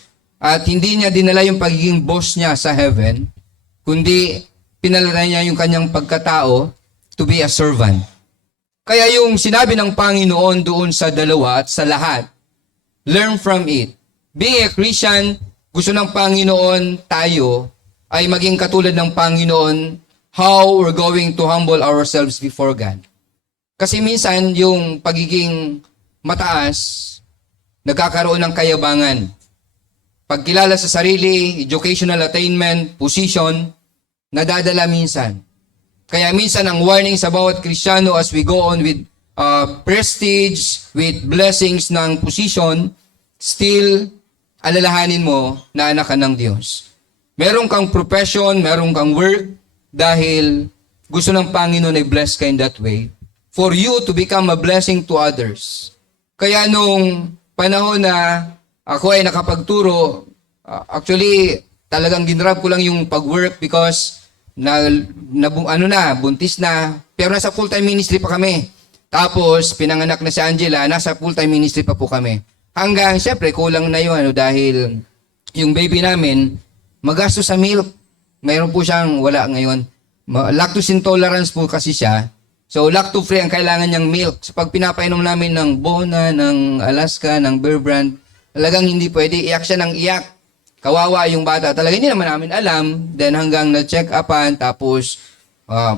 At hindi niya dinala yung pagiging boss niya sa heaven, kundi pinalala niya yung kanyang pagkatao to be a servant. Kaya yung sinabi ng Panginoon doon sa dalawa at sa lahat, learn from it. Being a Christian, gusto ng Panginoon tayo ay maging katulad ng Panginoon how we're going to humble ourselves before God. Kasi minsan yung pagiging mataas, nagkakaroon ng kayabangan. Pagkilala sa sarili, educational attainment, position, nadadala minsan. Kaya minsan ang warning sa bawat Kristiyano as we go on with prestige, with blessings ng position, still alalahanin mo na anak ka ng Diyos. Meron kang profession, meron kang work, dahil gusto ng Panginoon ay bless ka in that way, for you to become a blessing to others. Kaya nung panahon na ako ay nakapagturo, actually, talagang ginrab ko lang yung pag-work because buntis na, pero nasa full-time ministry pa kami. Tapos, pinanganak na si Angela, nasa full-time ministry pa po kami. Hanggang, syempre, kulang na yun, dahil yung baby namin, magastos sa milk. Mayroon po siyang, wala ngayon. Lactose intolerance po kasi siya. So, lacto-free ang kailangan niyang milk. So, pag pinapainom namin ng Bona, ng Alaska, ng Bear Brand, talagang hindi pwede. Iyak siya ng iyak. Kawawa yung bata. Talaga hindi naman namin alam. Then hanggang na-check-upan, tapos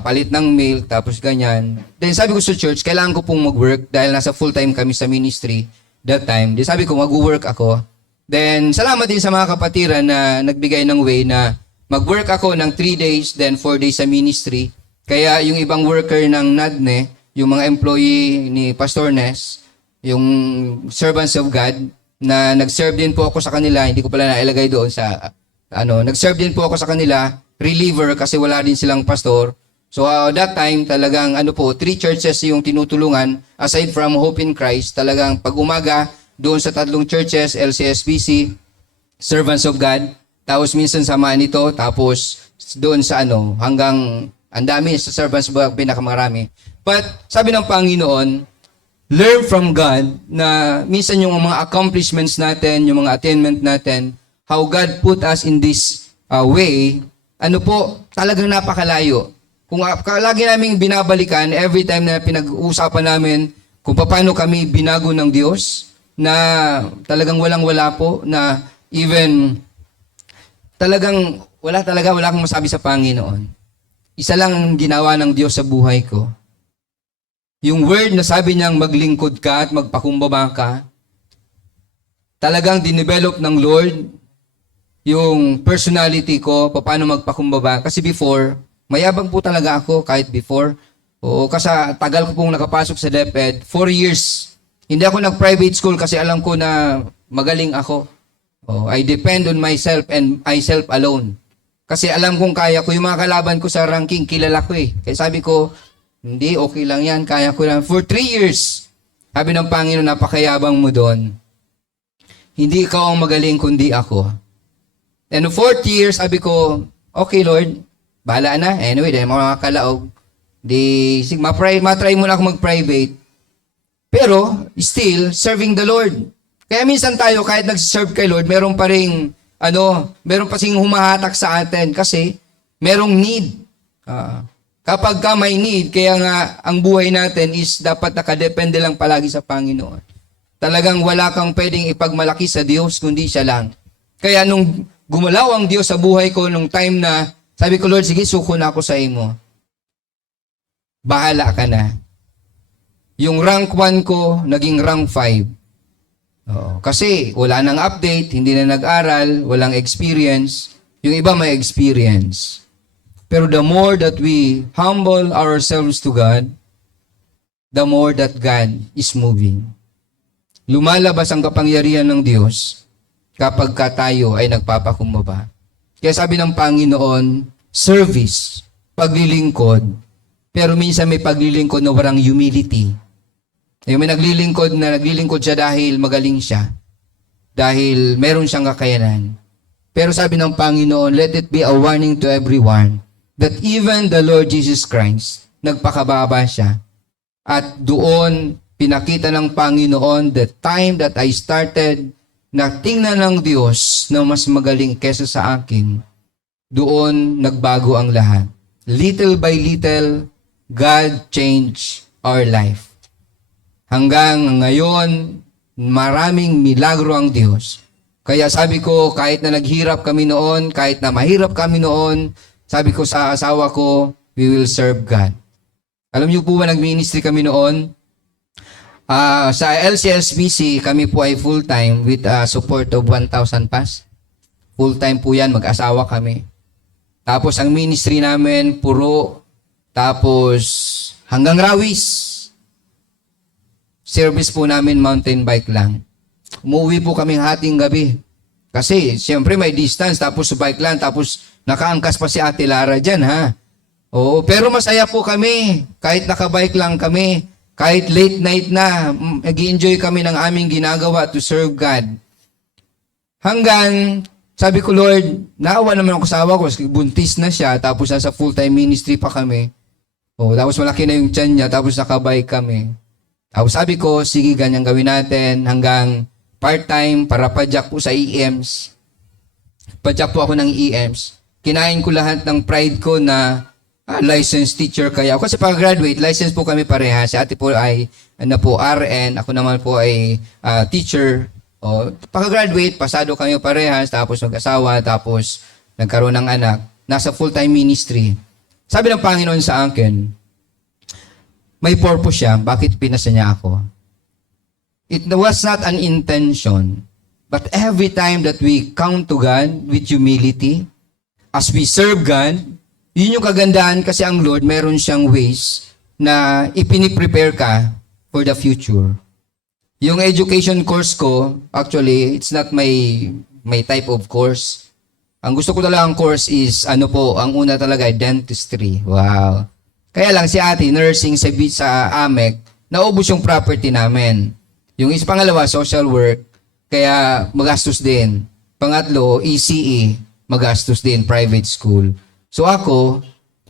palit ng milk, tapos ganyan. Then sabi ko sa church, kailangan ko pong mag-work dahil nasa full-time kami sa ministry that time. Then sabi ko, mag-work ako. Then, salamat din sa mga kapatiran na nagbigay ng way na mag-work ako ng 3 days, then 4 days sa ministry. Kaya yung ibang worker ng NADNE, yung mga employee ni Pastor Ness, yung servants of God, na nag-serve din po ako sa kanila, hindi ko pala nailagay doon sa, nag-serve din po ako sa kanila, reliever, kasi wala din silang pastor. So that time, talagang 3 churches yung tinutulungan, aside from Hope in Christ, talagang pag umaga, doon sa 3 churches, LCSBC, Servants of God, tapos minsan samaan nito, tapos doon sa hanggang ang dami sa Servants of God, pinakamarami. But sabi ng Panginoon, learn from God na minsan yung mga accomplishments natin, yung mga attainment natin, how God put us in this way, talagang napakalayo. Kung lagi naming binabalikan, every time na pinag-uusapan namin kung paano kami binago ng Diyos, na talagang walang-wala po, na even talagang wala akong masabi sa Panginoon. Isa lang ang ginawa ng Diyos sa buhay ko. Yung word na sabi niyang maglingkod ka at magpakumbaba ka, talagang dinevelop ng Lord yung personality ko, paano magpakumbaba. Kasi before, mayabang po talaga ako kahit before. Kasi tagal ko pong nakapasok sa DepEd, 4 years. Hindi ako nag-private school kasi alam ko na magaling ako. I depend on myself and myself alone. Kasi alam kong kaya ko. Yung mga kalaban ko sa ranking, kilala ko eh. Kaya sabi ko, hindi, okay lang yan. Kaya ko lang. For 3 years, sabi ng Panginoon, napakayabang mo doon. Hindi ikaw ang magaling, kundi ako. And 4th year, sabi ko, okay Lord, bahala na. Anyway, dahil mga kalaog, sige, matry mo na ako mag-private. Pero, still, serving the Lord. Kaya minsan tayo, kahit nag-serve kay Lord, meron pa rin, meron pa sing humahatak sa atin kasi merong need. Kapag ka may need, kaya nga ang buhay natin is dapat nakadepende lang palagi sa Panginoon. Talagang wala kang pwedeng ipagmalaki sa Diyos, kundi siya lang. Kaya nung gumalaw ang Diyos sa buhay ko, nung time na, sabi ko, Lord, sige, suko na ako sa imo. Bahala ka na. Yung rank 1 ko, naging rank 5. Kasi wala nang update, hindi na nag-aral, walang experience. Yung iba may experience. Pero the more that we humble ourselves to God, the more that God is moving. Lumalabas ang kapangyarihan ng Diyos kapag tayo ay nagpapakumbaba. Kaya sabi ng Panginoon, service, paglilingkod. Pero minsan may paglilingkod na walang humility. Yung may naglilingkod siya dahil magaling siya. Dahil meron siyang kakayanan. Pero sabi ng Panginoon, let it be a warning to everyone that even the Lord Jesus Christ, nagpakababa siya. At doon, pinakita ng Panginoon the time that I started na tingnan ng Diyos na mas magaling kesa sa akin. Doon, nagbago ang lahat. Little by little, God changed our life. Hanggang ngayon, maraming milagro ang Diyos. Kaya sabi ko, kahit na naghirap kami noon, kahit na mahirap kami noon, sabi ko sa asawa ko, we will serve God. Alam niyo po ba, nag-ministry kami noon? Sa LCSBC, kami po ay full-time with support of 1,000 pass. Full-time po yan, mag-asawa kami. Tapos ang ministry namin, puro, tapos hanggang Rawis. Service po namin mountain bike lang. Umuwi po kaming hating gabi. Kasi, siyempre may distance, tapos bike lang, tapos nakaangkas pa si Ate Lara dyan, ha? Oo, pero masaya po kami. Kahit nakabike lang kami, kahit late night na, nag-enjoy kami ng aming ginagawa to serve God. Hanggang, sabi ko, Lord, naawa naman ako sa asawa ko, buntis na siya, tapos nasa full-time ministry pa kami. Oo, tapos malaki na yung tiyan niya, tapos nakabike kami. Tapos sabi ko, sige, ganyan gawin natin hanggang part-time para padyak po sa EMs. Padyak po ako ng EMs. Kinain ko lahat ng pride ko na licensed teacher kaya ako. Kasi pag-graduate, license po kami pareha. Si ate po ay RN, ako naman po ay teacher. Pag-graduate, pasado kami parehas, tapos mag-asawa, tapos nagkaroon ng anak. Nasa full-time ministry. Sabi ng Panginoon sa akin, may purpose siya, bakit pinasa niya ako? It was not an intention, but every time that we come to God with humility, as we serve God, yun yung kagandahan kasi ang Lord, meron siyang ways na ipiniprepare ka for the future. Yung education course ko, actually, it's not my type of course. Ang gusto ko talagang course is, ang una talaga ay dentistry. Wow. Kaya lang si ate, nursing sa AMEC, naubos yung property namin. Yung pangalawa, social work, kaya magastos din. Pangatlo, ECE, magastos din, private school. So ako,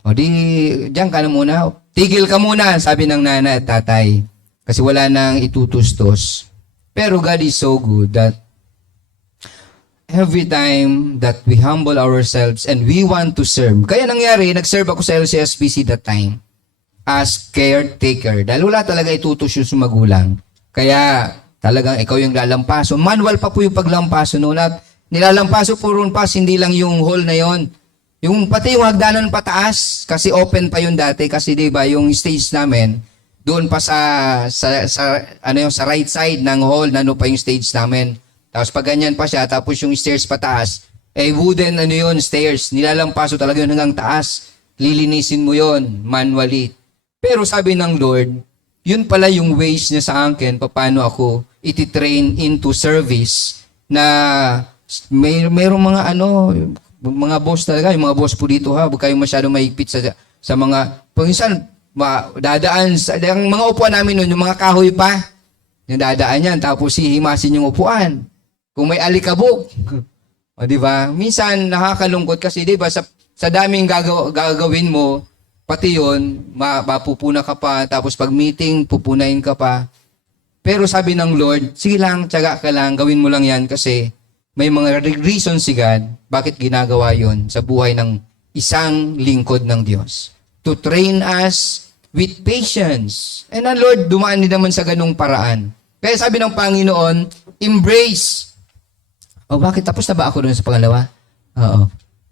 diyan ka na muna. Tigil ka muna, sabi ng nanay at tatay. Kasi wala nang itutustos. Pero God is so good that every time that we humble ourselves and we want to serve. Kaya nangyari, nag-serve ako sa LCSPC that time as caretaker. Dahil wala talaga itutos yung sa magulang. Kaya talagang ikaw yung lalampaso. Manual pa po yung paglampaso noon at nilalampaso po ron pas, hindi lang yung hall na yon. Yung pati yung hagdanan pataas, kasi open pa yun dati. Kasi diba yung stage namin, doon pa sa right side ng hall, pa yung stage namin. Tapos pag ganyan pa siya, tapos yung stairs pataas, wooden stairs. Nilalampaso talaga yun hanggang taas. Lilinisin mo yun, manually. Pero sabi ng Lord, yun pala yung ways niya sa akin, paano ako ititrain into service na mayroong mga boss talaga, yung mga boss po dito huwag kayong masyadong mahigpit sa mga, minsan, dadaan, yung mga upuan namin nun, yung mga kahoy pa, yung dadaan yan, tapos hihimasin yung upuan. Kung may alikabok, di ba? Minsan, nakakalungkot kasi, di ba, sa daming gagawin mo, pati yun, mapupuna ka pa, tapos pag meeting, pupunain ka pa. Pero sabi ng Lord, sige lang, tiyaga ka lang, gawin mo lang yan kasi may mga reason si God bakit ginagawa yon sa buhay ng isang lingkod ng Diyos. To train us with patience. And ang Lord, dumaan din naman sa ganung paraan. Kaya sabi ng Panginoon, embrace. Bakit? Tapos na ba ako doon sa pangalawa? Oo.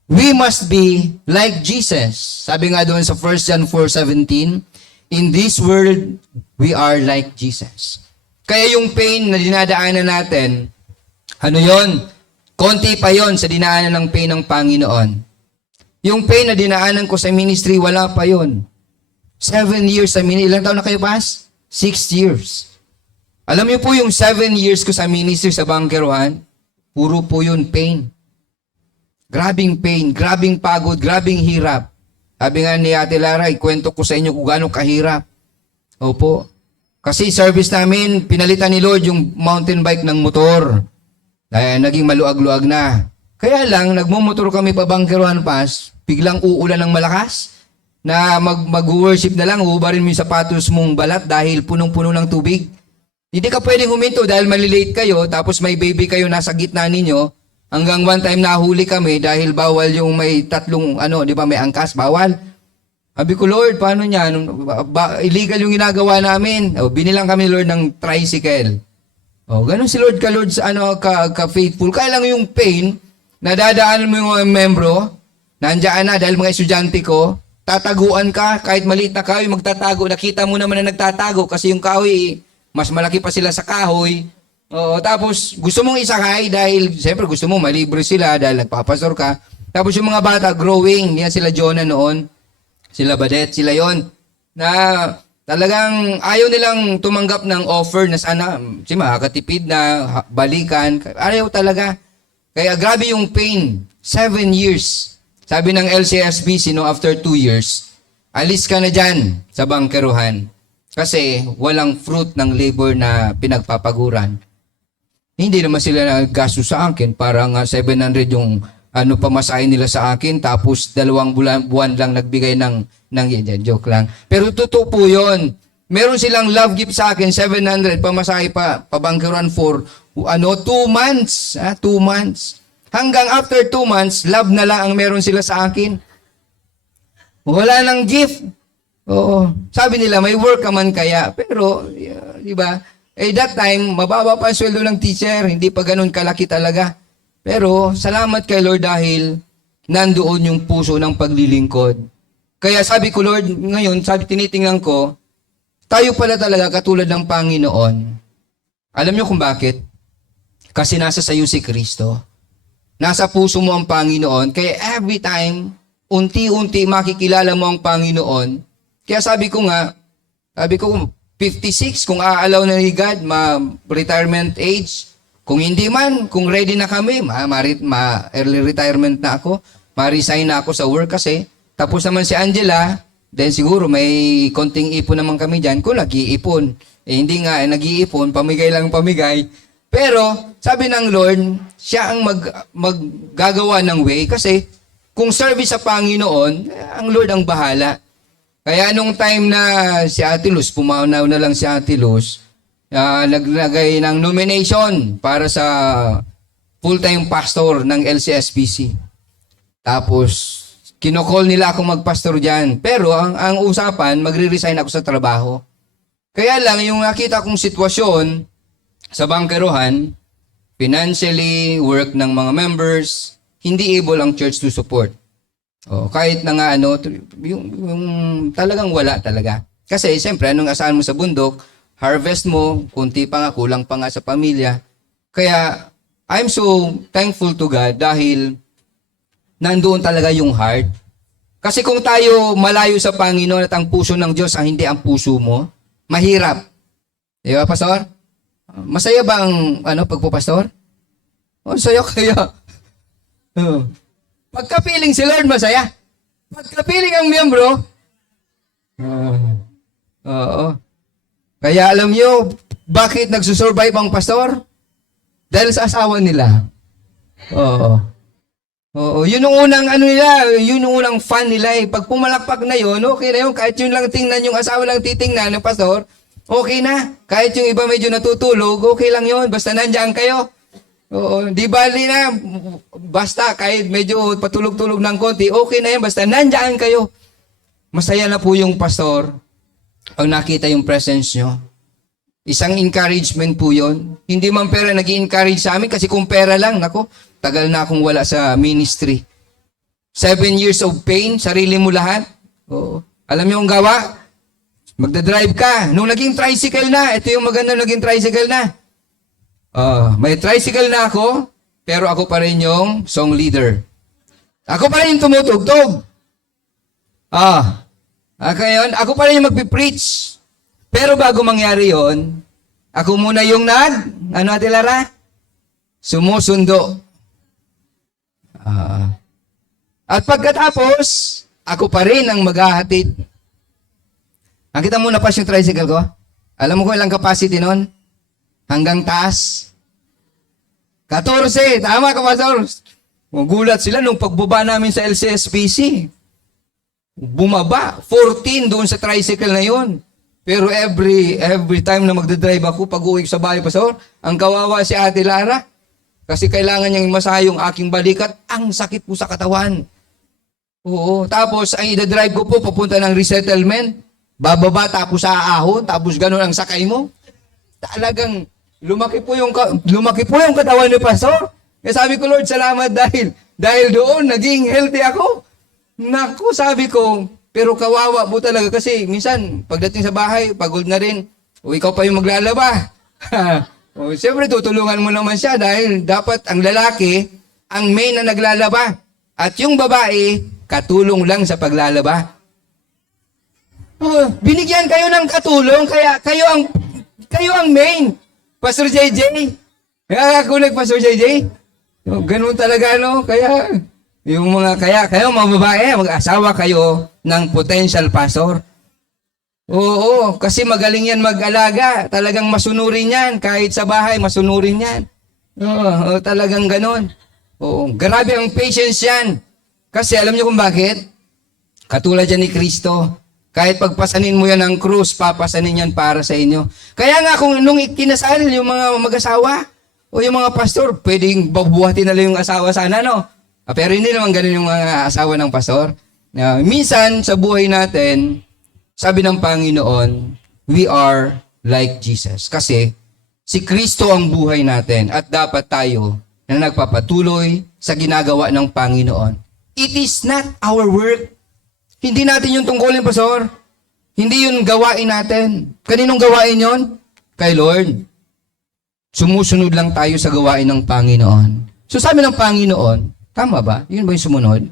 We must be like Jesus. Sabi nga doon sa 1 John 4:17, in this world, we are like Jesus. Kaya yung pain na dinadaanan natin, yon? Konti pa yon sa dinaanan ng pain ng Panginoon. Yung pain na dinaanan ko sa ministry, wala pa yon. 7 years sa ministry. Ilang taon na kayo, Pas? 6 years. Alam niyo po yung 7 years ko sa ministry sa bangkeruhan, puro po yun pain. Grabing pain, grabing pagod, grabing hirap. Sabi nga ni Ate Lara, ikwento ko sa inyo kung gaano kahirap. Opo. Kasi service namin, pinalitan ni Lord yung mountain bike ng motor. Naging maluag-luag na. Kaya lang, nagmumotor kami pa bangkeruhan Pas, biglang uulan ng malakas, na mag-worship na lang, uhubarin mo yung sapatos mong balat dahil punong-puno ng tubig. Hindi ka pwedeng huminto dahil malilate kayo, tapos may baby kayo nasa gitna ninyo, hanggang one time nahuli kami dahil bawal yung may tatlong, di ba, may angkas, bawal. Sabi ko, Lord, paano niya? Illegal yung ginagawa namin. Binilang kami, Lord, ng tricycle. Ganun si Lord sa ka-faithful. Kaya lang yung pain, nadadaanan mo yung mga membro, nandiyan na dahil mga estudyante ko, tataguan ka, kahit maliit na kahoy, magtatago. Nakita mo naman na nagtatago kasi yung kahoy, mas malaki pa sila sa kahoy. Tapos, gusto mong isakay dahil, siyempre gusto mo, malibre sila dahil nagpapastor ka. Tapos yung mga bata, growing, yan sila Jonah noon, sila Badet, sila yon na talagang ayaw nilang tumanggap ng offer na sana, makakatipid na, balikan. Ayaw talaga. Kaya grabe yung pain. 7 years. Sabi ng LCSB, after 2 years, alis ka na dyan sa bangkeruhan. Kasi walang fruit ng labor na pinagpapaguran. Hindi naman sila naggasto sa akin. Parang 700 yung pamasahin nila sa akin. Tapos 2 buwan lang nagbigay ng joke lang. Pero totoo po yun. Meron silang love gift sa akin, 700, pamasahe pa, pabangkeruan for 2 months. 2 months. Hanggang after 2 months, love na lang ang meron sila sa akin. Wala nang gift. Oo. Sabi nila, may work ka man kaya. Pero, di ba? That time, mababa pa ang sweldo ng teacher. Hindi pa ganun kalaki talaga. Pero, salamat kay Lord dahil nandoon yung puso ng paglilingkod. Kaya sabi ko, Lord, ngayon, tinitingnan ko, tayo pala talaga katulad ng Panginoon. Alam niyo kung bakit? Kasi nasa sayo si Kristo. Nasa puso mo ang Panginoon. Kaya every time, unti-unti makikilala mo ang Panginoon. Kaya sabi ko nga, Sabi ko, kung 56, kung aalaw na ni God, retirement age. Kung hindi man, kung ready na kami, early retirement na ako, ma-resign na ako sa work kasi, tapos naman si Angela, then siguro may konting ipon naman kami dyan, kung nag-iipon. Hindi nga, nag-iipon, pamigay lang pamigay. Pero, sabi ng Lord, siya ang maggagawa ng way kasi kung service sa Panginoon, ang Lord ang bahala. Kaya nung time na si Ate Luz, pumaunaw na lang si Ate Luz, naglagay ng nomination para sa full-time pastor ng LCSBC. Tapos, kinokall nila ako magpastor dyan. Pero ang usapan, magre-resign ako sa trabaho. Kaya lang, yung nakita kong sitwasyon sa bangkerohan, financially, work ng mga members, hindi able ang church to support. Kahit na nga yung talagang wala talaga. Kasi siyempre, anong asahan mo sa bundok, harvest mo, kunti pa nga, kulang pa nga sa pamilya. Kaya, I'm so thankful to God dahil nandoon talaga yung heart. Kasi kung tayo malayo sa Panginoon at ang puso ng Diyos ang hindi ang puso mo, mahirap. Di ba, Pastor? Masaya ba ang pagpupastor? Masaya kaya. Pagkapiling si Lord, masaya. Pagkapiling ang miyembro, oo. Kaya alam nyo, bakit nagsusurvive ang pastor? Dahil sa asawa nila. Oo. Yun yung unang yun yung unang fan nila eh. Pag pumalakpak na yun, okay na yun. Kahit yun lang tingnan, yung asawa lang titingnan ng pastor, okay na. Kahit yung iba medyo natutulog, okay lang yun. Basta nandiyan kayo. Oo, di bali na, basta kahit medyo patulog-tulog ng konti, okay na yan, basta nandiyan kayo. Masaya na po yung pastor pag nakita yung presence nyo. Isang encouragement po yon. Hindi man pera nag-i-encourage sa amin kasi kung pera lang, nako, tagal na akong wala sa ministry. 7 years of pain, sarili mo lahat. Oo. Alam niyo ang gawa? Magdadrive ka. Nung naging tricycle na, ito yung maganda naging tricycle na. May tricycle na ako, pero ako pa rin yung song leader. Ako pa rin yung tumutugtog. Ngayon, ako pa rin yung magpipreach. Pero bago mangyari yon, ako muna yung Ate Lara? Sumusundo. At pagkatapos, ako pa rin ang maghahatid. Nakita mo na pas yung tricycle ko? Alam mo kung ilang capacity nun? Hanggang taas. 14. Tama ka, Pastor. Gulat sila nung pagbaba namin sa LCSPC. Bumaba. 14 doon sa tricycle na yun. Pero every time na magdadrive ako, pag-uwi sa bahay, Pastor, ang kawawa si Ate Lara. Kasi kailangan niyang imasahe yung aking balikat. Ang sakit po sa katawan. Oo. Tapos, ang idadrive ko po, papunta ng resettlement. Bababa, tapos aahon, tapos ganun ang sakay mo. Talagang lumaki po yung katawan ni Pastor. Kaya sabi ko, Lord, salamat dahil doon naging healthy ako. Naku, sabi ko, pero kawawa po talaga kasi minsan pagdating sa bahay, pagod na rin. O ikaw pa yung maglalaba. Siyempre tutulungan mo naman siya dahil dapat ang lalaki ang main na naglalaba. At yung babae, katulong lang sa paglalaba. Binigyan kayo ng katulong, kaya kayo ang main. Pastor JJ. Kaya ako Pastor JJ. Ganun talaga, Kaya, kayo mga babae, mag-asawa kayo ng potential pastor. Oo, kasi magaling yan mag-alaga. Talagang masunurin yan. Kahit sa bahay, masunurin yan. Talagang ganun. Oo, grabe ang patience yan. Kasi alam niyo kung bakit? Katulad yan ni Kristo. Kahit pagpasanin mo yan ng krus, papasanin yan para sa inyo. Kaya nga kung nung ikinasal yung mga mag-asawa o yung mga pastor, pwedeng babuhatin nila yung asawa sana, pero hindi naman ganun yung mga asawa ng pastor. Minsan sa buhay natin, sabi ng Panginoon, we are like Jesus. Kasi si Kristo ang buhay natin at dapat tayo na nagpapatuloy sa ginagawa ng Panginoon. It is not our work. Hindi natin yung tungkulin, Pastor. Hindi yun gawain natin. Kaninong gawain yon? Kay Lord. Sumusunod lang tayo sa gawain ng Panginoon. So sabi ng Panginoon, tama ba? Yun ba yung sumunod?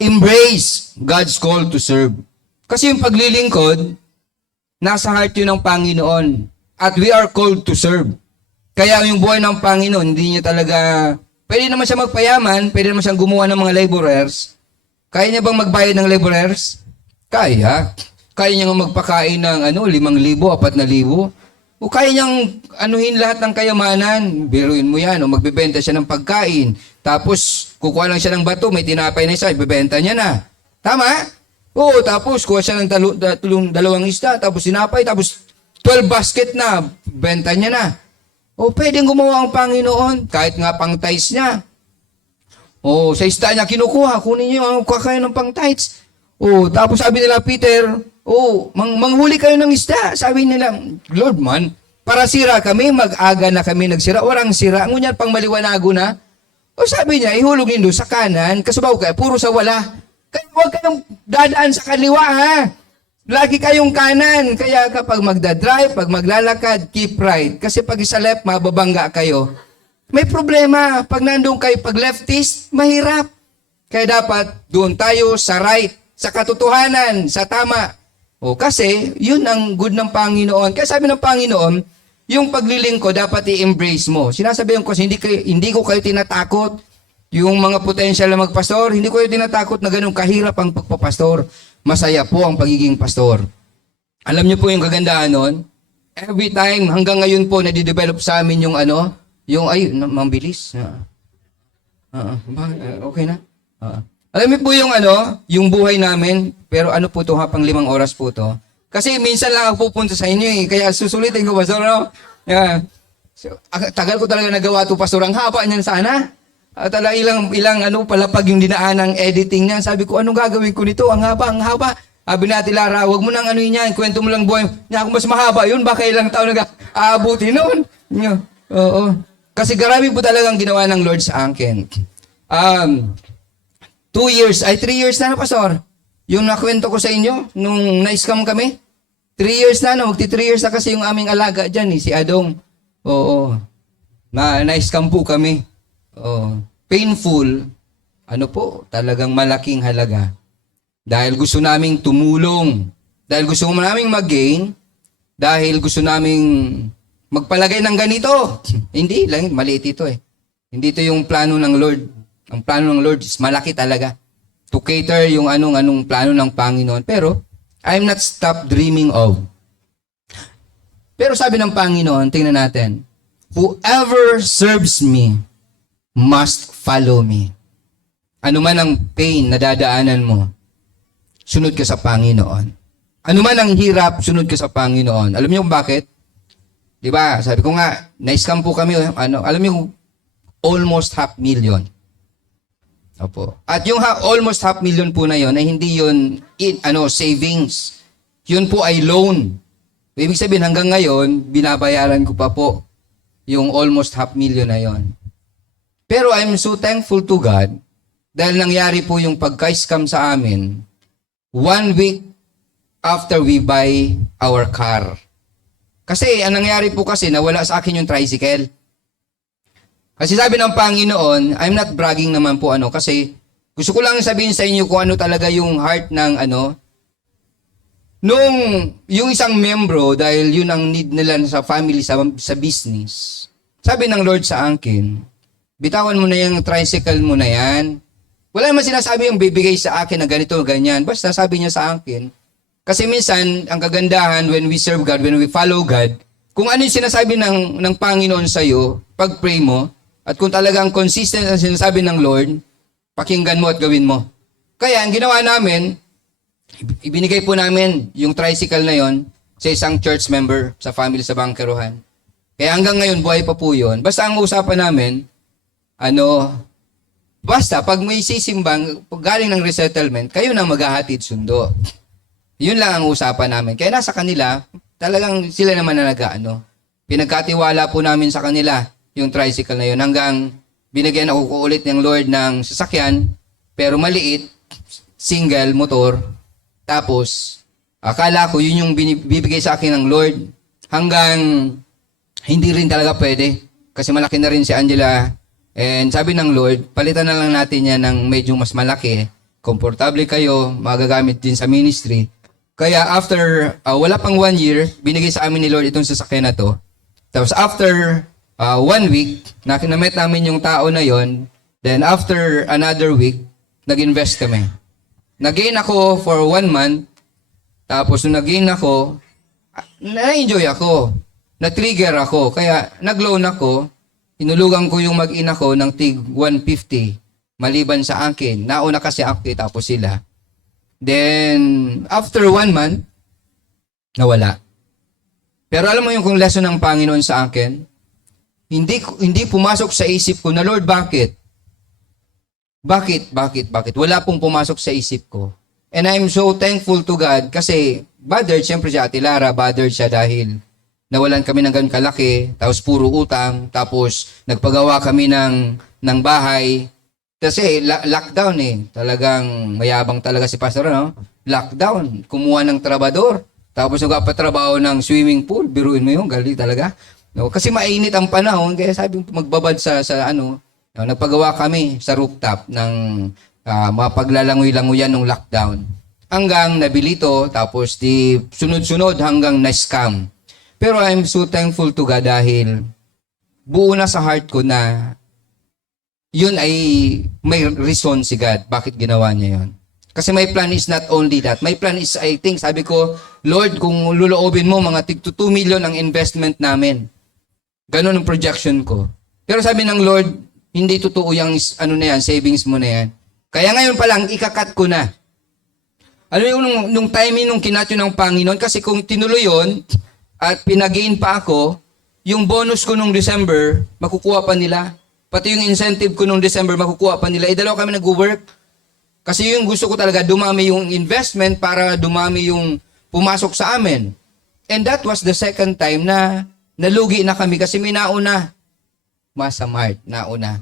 Embrace God's call to serve. Kasi yung paglilingkod, nasa heart yun ng Panginoon. At we are called to serve. Kaya yung buhay ng Panginoon, hindi niya talaga, pwede naman siya magpayaman, pwede naman siyang gumawa ng mga laborers. Kaya niya bang magbayad ng laborers? Kaya. Kaya niya nga magpakain ng 5,000, 4,000. O kaya niyang anuhin lahat ng kayamanan. Biruin mo yan, o magbebenta siya ng pagkain. Tapos, kukuha lang siya ng bato, may tinapay na isa, ibebenta niya na. Tama? Oo, tapos kuha siya ng dalawang isda, tapos sinapay, tapos 12 basket na, benta niya na. O pwedeng gumawa ang Panginoon, kahit nga pang tithes niya. O sa isda niya kinukuha, kunin niyo ang kuha kayo ng pang tithes. O tapos sabi nila, Peter, manghuli kayo ng isda. Sabi nila, Lord man, para sira kami, mag-aga na kami nagsira, warang sira, ngunyan pang maliwanago na. O sabi niya, ihulog niyo sa kanan, kasubaw kayo, puro sa wala. Kaya huwag kayong dadaan sa kaliwa, ha? Lagi kayong kanan. Kaya kapag magdadrive, pag maglalakad, keep right. Kasi pag isa left, mababangga kayo. May problema. Pag nandun kayo, pag leftist, mahirap. Kaya dapat doon tayo sa right, sa katotohanan, sa tama. O kasi, yun ang good ng Panginoon. Kaya sabi ng Panginoon, yung paglilingkod dapat i-embrace mo. Sinasabihan ko, hindi ko kayo tinatakot. Yung mga potential na magpastor, hindi ko kayo tinatakot na ganun kahirap ang pagpapastor. Masaya po ang pagiging pastor. Alam niyo po yung kagandahan nun? Every time, hanggang ngayon po, nadidevelop sa amin yung mambilis. Okay na? Alam niyo po yung buhay namin, pero po to pang 5 oras po to. Kasi minsan lang ako pupunta sa inyo kaya susulitin ko, pastor, no? Yeah. So, tagal ko talaga nagawa to, pastor. Ang haba niyan sana. At ilang palapag yung dinaan ng editing niya. Sabi ko, anong gagawin ko nito? Ang haba. Sabi natin, Lara, wag mo nang yan. Kwento mo lang buhay niya. Kung mas mahaba yun, baka ilang taon aabuti noon. Oo. Kasi garami po talagang ginawa ng Lord sa akin. 3 years na, Pastor. Yung nakwento ko sa inyo, nung na-scam kami. 3 years na, magti 3 years na kasi yung aming alaga dyan, si Adong. Oo. Na-scam po kami. Painful, talagang malaking halaga. Dahil gusto naming tumulong, dahil gusto naming mag-gain, dahil gusto naming magpalagay ng ganito. Hindi lang, maliit ito Hindi ito yung plano ng Lord. Ang plano ng Lord is malaki talaga. To cater yung anong plano ng Panginoon. Pero, I'm not stop dreaming of. Pero sabi ng Panginoon, tingnan natin, whoever serves me, must follow me. Ano man ang pain na dadaanan mo, sunod ka sa Panginoon. Ano man ang hirap, sunod ka sa Panginoon. Alam niyo kung bakit? Di ba? Sabi ko nga, na-scam po kami. Alam niyo, almost 500,000. Opo. At yung almost 500,000 po na yon ay hindi yun savings. Yun po ay loan. Ibig sabihin, hanggang ngayon, binabayaran ko pa po yung almost 500,000 na yon. Pero I'm so thankful to God dahil nangyari po yung pagka-scam sa amin 1 week after we buy our car. Kasi ang nangyari po kasi nawala sa akin yung tricycle. Kasi sabi ng Panginoon, I'm not bragging naman po kasi gusto ko lang sabihin sa inyo kung ano talaga yung heart ng nung yung isang membro dahil yun ang need nila sa family, sa business. Sabi ng Lord sa akin, bitawan mo na yung tricycle mo na yan. Wala naman sinasabi yung bibigay sa akin na ganito, ganyan. Basta sabi niya sa akin. Kasi minsan, ang kagandahan when we serve God, when we follow God, kung ano yung sinasabi ng Panginoon sa'yo, pag-pray mo, at kung talagang consistent ang sinasabi ng Lord, pakinggan mo at gawin mo. Kaya, ang ginawa namin, ibinigay po namin yung tricycle na yon sa isang church member sa family sa Bangkeruhan. Kaya hanggang ngayon, buhay pa po yun. Basta ang usapan namin, basta pag may sisimbang, pag galing ng resettlement, kayo na maghahatid sundo. Yun lang ang usapan namin. Kaya nasa kanila, talagang sila naman na pinagkatiwala po namin sa kanila yung tricycle na yun hanggang binigyan ako ulit ng Lord ng sasakyan, pero maliit, single motor. Tapos, akala ko yun yung bibigay sa akin ng Lord hanggang hindi rin talaga pwede. Kasi malaki na rin si Angela. And sabi ng Lord, palitan na lang natin yan ng medyo mas malaki. Komportable kayo, magagamit din sa ministry. Kaya after, wala pang 1 year, binigay sa amin ni Lord itong sasakyan na to. Tapos after 1 week, nakinamit namin yung tao na yon. Then after another week, nag-invest kami. Nag-gain ako for 1 month. Tapos nung nag-gain ako, na-enjoy ako. Na-trigger ako. Kaya nag-loan ako. Tinulugan ko yung mag-ina ko ng tig 150. Maliban sa akin. Nauna kasi ako tapos sila. Then, after 1 month, nawala. Pero alam mo yung kung lesson ng Panginoon sa akin, hindi pumasok sa isip ko na, Lord, bakit? Bakit? Wala pong pumasok sa isip ko. And I'm so thankful to God kasi bothered siyempre si Ate Lara, bothered siya dahil nawalan kami ng ganun kalaki, tapos puro utang, tapos nagpagawa kami ng bahay. Kasi lockdown talagang mayabang talaga si Pastor, no? Lockdown, kumuha ng trabador, tapos nagpapatrabaho ng swimming pool, biruin mo yun, galing talaga. No? Kasi mainit ang panahon, kaya sabi magbabad sa nagpagawa kami sa rooftop ng mga paglalangoy-langoyan ng lockdown. Hanggang nabilito, tapos di sunod-sunod hanggang na-scam. Pero I'm so thankful to God dahil buo na sa heart ko na yun ay may reason si God bakit ginawa niya yun. Kasi my plan is not only that. My plan is, I think, sabi ko, Lord, kung luloobin mo, mga tig 2 million ang investment namin. Ganon ang projection ko. Pero sabi ng Lord, hindi totoo yung savings mo na yan. Kaya ngayon pa lang, ikakat ko na. Alam mo nung timing nung kinatyo ng Panginoon, kasi kung tinuloy yun, at pinagain pa ako, yung bonus ko nung December, makukuha pa nila. Pati yung incentive ko nung December, makukuha pa nila. Dalawa kami nag-work. Kasi yung gusto ko talaga, dumami yung investment para dumami yung pumasok sa amin. And that was the second time na nalugi na kami kasi may nauna. Masamart, nauna.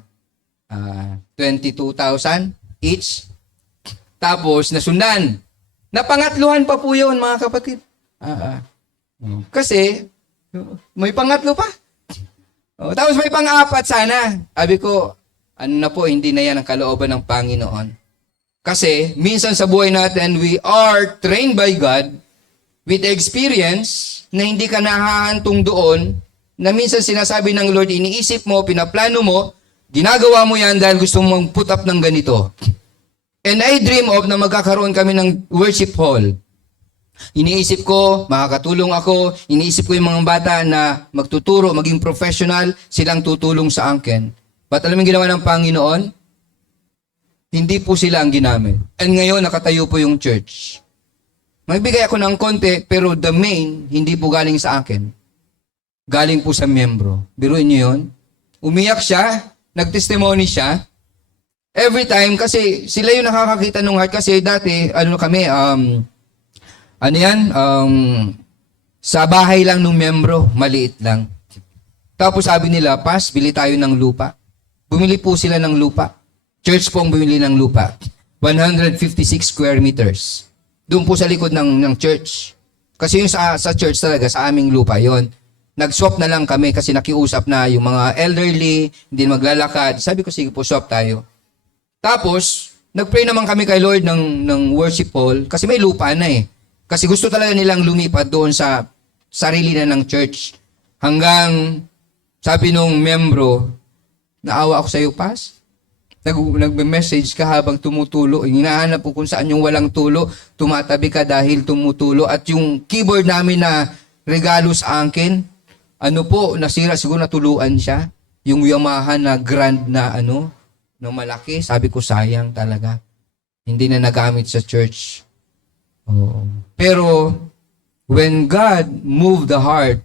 22,000 each. Tapos, nasundan. Napangatluhan pa po yun, mga kapatid. Kasi, may pangatlo pa. Tapos may pang-apat sana. Sabi ko, hindi na yan ang kalooban ng Panginoon. Kasi, minsan sa buhay natin, we are trained by God with experience na hindi ka nahahantong doon, na minsan sinasabi ng Lord, iniisip mo, pinaplano mo, ginagawa mo yan dahil gusto mong put up ng ganito. And I dream of na magkakaroon kami ng worship hall. Iniisip ko, makakatulong ako. Iniisip ko yung mga bata na magtuturo, maging professional, silang tutulong sa akin. But alam mo yung ginawa ng Panginoon? Hindi po sila ang ginamit. And ngayon, nakatayo po yung church. Magbigay ako ng konti, pero the main, hindi po galing sa akin. Galing po sa miyembro. Biruin niyo yun. Umiyak siya, nagtestimony siya. Every time, kasi sila yung nakakakita ng heart. Kasi dati, sa bahay lang ng miyembro, maliit lang. Tapos sabi nila, Pas, bili tayo ng lupa. Bumili po sila ng lupa. Church pong bumili ng lupa. 156 square meters. Doon po sa likod ng church. Kasi yung sa church talaga, sa aming lupa yon. Nag-swap na lang kami kasi nakiusap na yung mga elderly, hindi maglalakad. Sabi ko, sige po, swap tayo. Tapos, nag-pray naman kami kay Lord ng worship hall kasi may lupa na eh. Kasi gusto talaga nilang lumipat doon sa sarili na ng church. Hanggang, sabi nung membro, naawa ako sa iyo, Pas. Nagme-message ka habang tumutulo. Hinahanap po kung saan yung walang tulo. Tumatabi ka dahil tumutulo. At yung keyboard namin na regalo sa akin, nasira, siguro natuluan siya. Yung Yamaha na grand na na malaki. Sabi ko, sayang talaga. Hindi na nagamit sa church. Pero, when God moved the heart,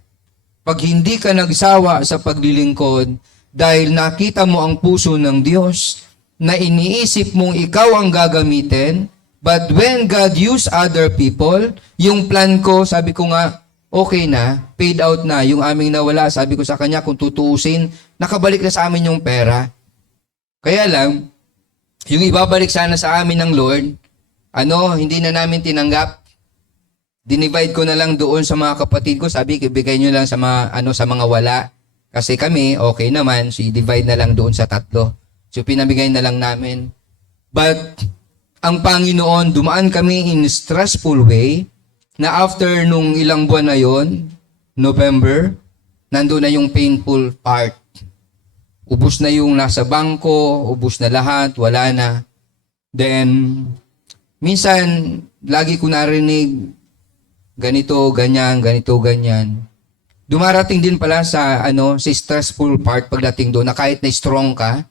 pag hindi ka nagsawa sa paglilingkod, dahil nakita mo ang puso ng Diyos, na iniisip mong ikaw ang gagamitin, but when God used other people, yung plan ko, sabi ko nga, okay na, paid out na, yung aming nawala, sabi ko sa kanya, kung tutuusin, nakabalik na sa amin yung pera. Kaya lang, yung ibabalik sana sa amin ng Lord, hindi na namin tinanggap. Dinivide ko na lang doon sa mga kapatid ko, sabi, ibigay nyo lang sa mga, sa mga wala. Kasi kami, okay naman, so i-divide na lang doon sa 3. So pinabigay na lang namin. But, ang Panginoon, dumaan kami in stressful way. na after nung ilang buwan na yon, November, nandun na yung painful part. Ubus na yung nasa bangko, ubus na lahat, wala na. Then, minsan, lagi ko narinig, ganito, ganyan, ganito, ganyan. Dumarating din pala sa, sa stressful part pagdating doon, na kahit na strong ka,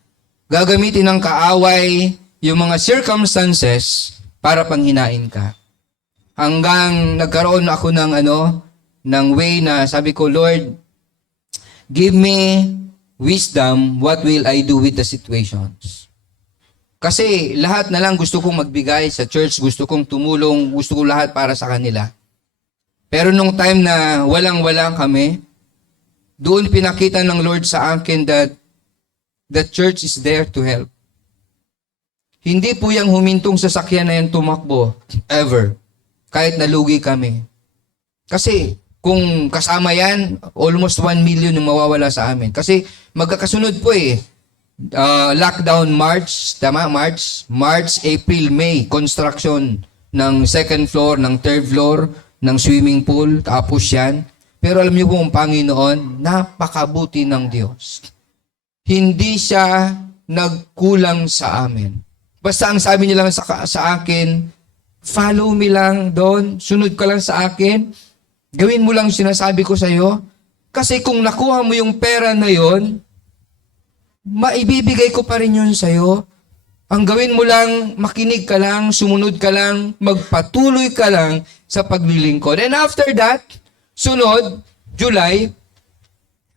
gagamitin ng kaaway yung mga circumstances para panghinain ka. Hanggang nagkaroon ako ng way na sabi ko, Lord, give me wisdom, what will I do with the situations? Kasi lahat na lang gusto kong magbigay sa church, gusto kong tumulong, gusto ko lahat para sa kanila. Pero nung time na walang-wala kami, doon pinakita ng Lord sa akin that the church is there to help. Hindi po yung humintong sasakyan na yan tumakbo, ever. Kahit nalugi kami. Kasi kung kasama yan, almost 1 million yung mawawala sa amin. Kasi magkakasunod po eh. Lockdown March, tama? March, April, May. Construction ng second floor, ng third floor, ng swimming pool, tapos yan. Pero alam niyo po ang Panginoon, napakabuti ng Diyos. Hindi siya nagkulang sa amin. Basta ang sabi niya lang sa akin, follow me lang doon, sunod ka lang sa akin, gawin mo lang sinasabi ko sa iyo. Kasi kung nakuha mo yung pera na yon, maibibigay ko pa rin yun sa iyo. Ang gawin mo lang, makinig ka lang, sumunod ka lang, magpatuloy ka lang sa paglilingkod. And after that, sunod, July,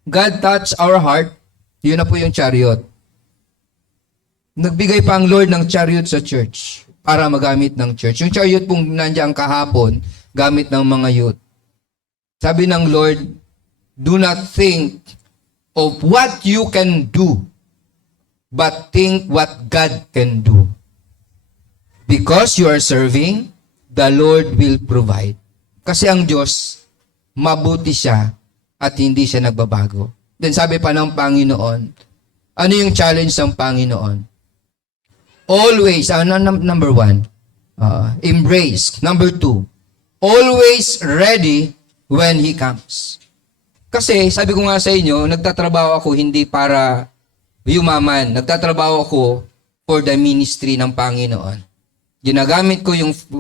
God touched our heart. Yun na po yung chariot. Nagbigay pa ang Lord ng chariot sa church para magamit ng church. Yung chariot pong nandiyan kahapon, gamit ng mga youth. Sabi ng Lord, do not think of what you can do, but think what God can do. Because you are serving, the Lord will provide. Kasi ang Diyos, mabuti siya at hindi siya nagbabago. Then sabi pa ng Panginoon, ano yung challenge ng Panginoon? Always, number 1, embrace. Number 2, always ready when He comes. Kasi sabi ko nga sa inyo, nagtatrabaho ako hindi para yumaman. Nagtatrabaho ako for the ministry ng Panginoon. Ginagamit ko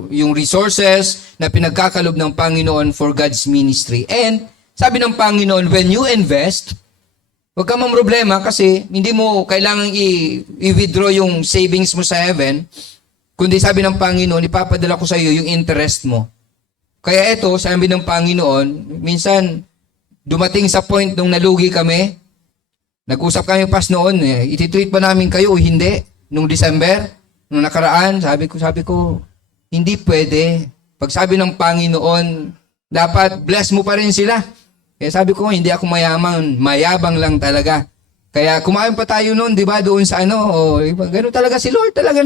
yung resources na pinagkakalob ng Panginoon for God's ministry. And sabi ng Panginoon, when you invest, huwag ka mang problema kasi hindi mo kailangang i-withdraw yung savings mo sa heaven, kundi sabi ng Panginoon, ipapadala ko sa iyo yung interest mo. Kaya ito, sabi ng Panginoon, minsan dumating sa point nung nalugi kami, nag-usap kami pas noon, ititreat ba namin kayo o hindi? Nung December, nung nakaraan, sabi ko, hindi pwede. Pag sabi ng Panginoon, dapat bless mo pa rin sila. Kaya sabi ko, hindi ako mayaman, mayabang lang talaga. Kaya kumain pa tayo noon, di ba, doon sa gano'n talaga si Lord, talaga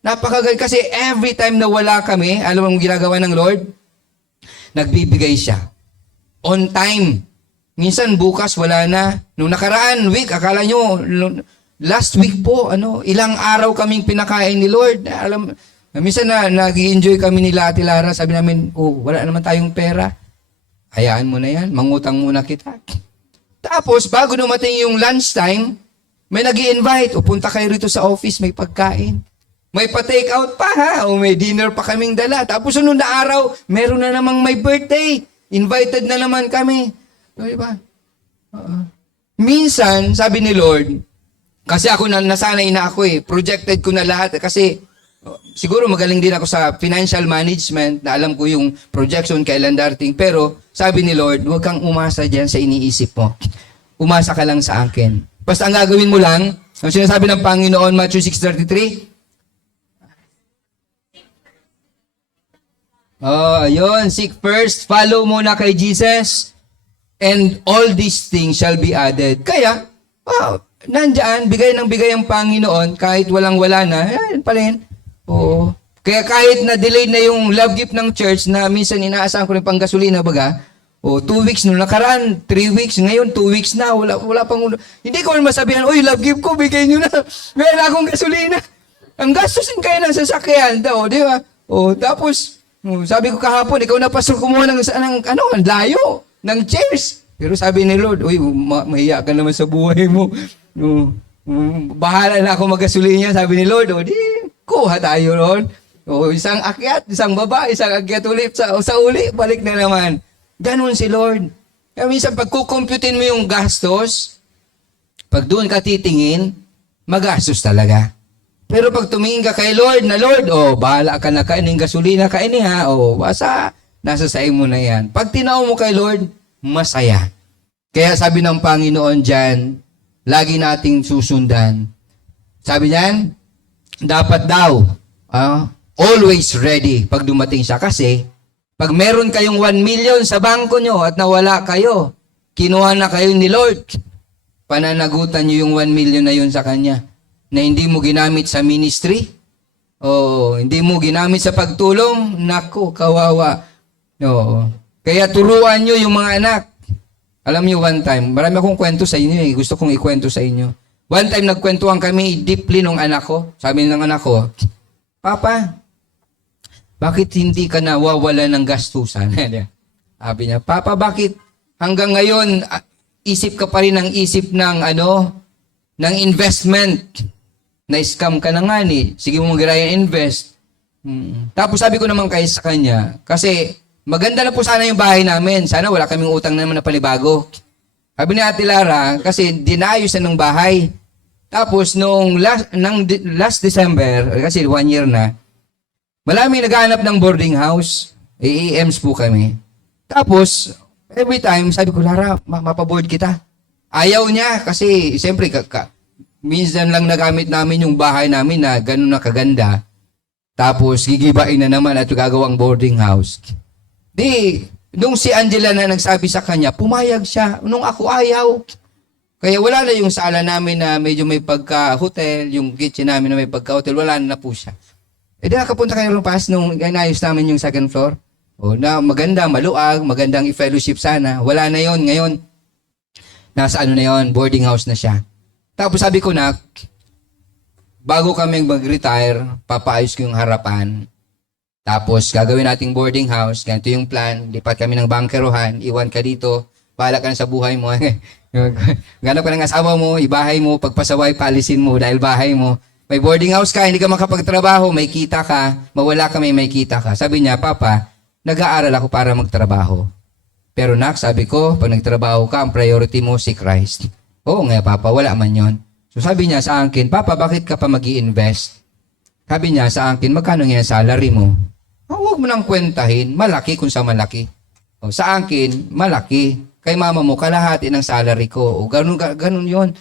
napakagaling. Kasi every time na wala kami, alam mo ang ginagawa ng Lord? Nagbibigay siya. On time. Minsan bukas wala na. Nung nakaraan week, akala nyo, last week po, ilang araw kaming pinakain ni Lord. Minsan nag-enjoy kami ni Ate Lara, sabi namin, wala naman tayong pera. Hayaan mo na yan, mangutang muna kita. Tapos, bago dumating yung lunchtime, may nag-i-invite, punta kayo rito sa office, may pagkain. May pa-take out pa ha, o may dinner pa kaming dala. Tapos sunod na araw, meron na namang may birthday. Invited na naman kami. Diba? Minsan, sabi ni Lord, kasi ako nasanay na ako projected ko na lahat kasi siguro magaling din ako sa financial management na alam ko yung projection kailan darating. Pero sabi ni Lord, huwag kang umasa dyan sa iniisip mo. Umasa ka lang sa akin. Basta ang gagawin mo lang, ang sinasabi ng Panginoon, Matthew 6:33, ayun, seek first, follow muna kay Jesus, and all these things shall be added. Kaya, nandyan, bigay ng bigay ang Panginoon, kahit walang-wala na, yan pa rin. Oo. Kaya kahit na-delay na yung love gift ng church, na minsan inaasahan ko rin pang gasolina, 2 weeks nung nakaraan, 3 weeks, ngayon 2 weeks na, wala pang, hindi ko masabihan, love gift ko, bigay nyo na, meron akong gasolina. Ang gastusin kayo ng sasakyan daw, di ba? Tapos, Sabi ko kahapon, ikaw na pastor, kumuha ang layo, ng chairs. Pero sabi ni Lord, uy, mahiya ka naman sa buhay mo. Bahala na ako magasolina, sabi ni Lord. O, di, kuha tayo, Lord. O, isang akyat, isang baba, isang akyat ulit, sa uli, balik na naman. Ganon si Lord. Kaya minsan, pag kukomputin mo yung gastos, pag doon ka titingin, magastos talaga. Pero pag tumingin ka kay Lord, na Lord, bahala ka na kainin gasolina, kainin ha, basta, nasa saing mo na yan. Pag tinaw mo kay Lord, masaya. Kaya sabi ng Panginoon dyan, lagi nating susundan. Sabi niyan, dapat daw, always ready pag dumating siya. Kasi, pag meron kayong 1 million sa bangko nyo at nawala kayo, kinuha na kayo ni Lord, pananagutan nyo yung 1 million na yun sa Kanya, na hindi mo ginamit sa ministry, hindi mo ginamit sa pagtulong, naku, kawawa. Kaya turuan nyo yung mga anak. Alam niyo, one time, marami akong kwento sa inyo gusto kong ikwento sa inyo. One time, nagkwentuhan kami deeply nung anak ko. Sabi ng anak ko, Papa, bakit hindi ka nawawala ng gastusan? Sabi niya, Papa, bakit hanggang ngayon, isip ka pa rin ng isip ng ng investment? Na-scam ka na nga ni. Sige mo mag-raya invest. Tapos sabi ko naman sa kanya, kasi maganda na po sana yung bahay namin. Sana wala kaming utang naman na panibago. Sabi ni Ate Lara, kasi dinayos na ng bahay. Tapos nung last December, kasi 1 year na, maraming naghahanap ng boarding house. AEMs po kami. Tapos, every time, sabi ko, Lara, mapaboard kita. Ayaw niya kasi, siyempre, minsan lang nagamit namin yung bahay namin na gano'n na kaganda. Tapos, gigibain na naman at gagawang boarding house. Nung si Angela na nagsabi sa kanya, pumayag siya. Nung ako ayaw. Kaya wala na yung sala namin na medyo may pagka-hotel, yung kitchen namin na may pagka-hotel, wala na po siya. Nakapunta kayo pas nung inayos namin yung second floor. Na maganda, maluag, magandang i-fellowship sana. Wala na yon ngayon. Nasa na yon, boarding house na siya. Tapos sabi ko na, bago kami mag-retire, papaayos ko yung harapan. Tapos gagawin nating boarding house, ganito yung plan, lipat kami ng bangkerohan, iwan ka dito, bahala ka na sa buhay mo. Ganap ka ng asawa mo, ibahay mo, pagpasaway, paalisin mo dahil bahay mo. May boarding house ka, hindi ka makapagtrabaho, may kita ka, mawala ka, may kita ka. Sabi niya, Papa, nag-aaral ako para magtrabaho. Pero nak, sabi ko, pag nagtrabaho ka, ang priority mo si Christ. Oo nga, Papa, wala man yon. So sabi niya sa akin, Papa, bakit ka pa mag-i-invest? Sabi niya sa akin, magkano nga salary mo? Huwag mo nang kwentahin, malaki kung sa malaki. Sa akin, malaki. Kay mama mo, kalahati ng salary ko. Ganun yon.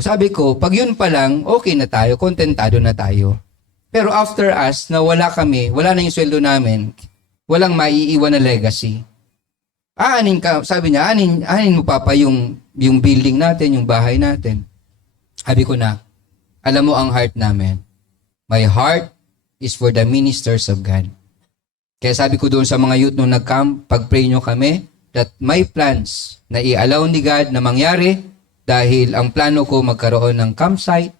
Sabi ko, pag yun pa lang, okay na tayo, kontentado na tayo. Pero after us, na wala kami, wala na yung sweldo namin, walang maiiwan na legacy. Sabi niya, anin mo Papa yung building natin, yung bahay natin. Sabi ko na, alam mo ang heart namin. My heart is for the ministers of God. Kaya sabi ko doon sa mga youth nung nag-camp, pag-pray nyo kami, that my plans na i-allow ni God na mangyari dahil ang plano ko magkaroon ng campsite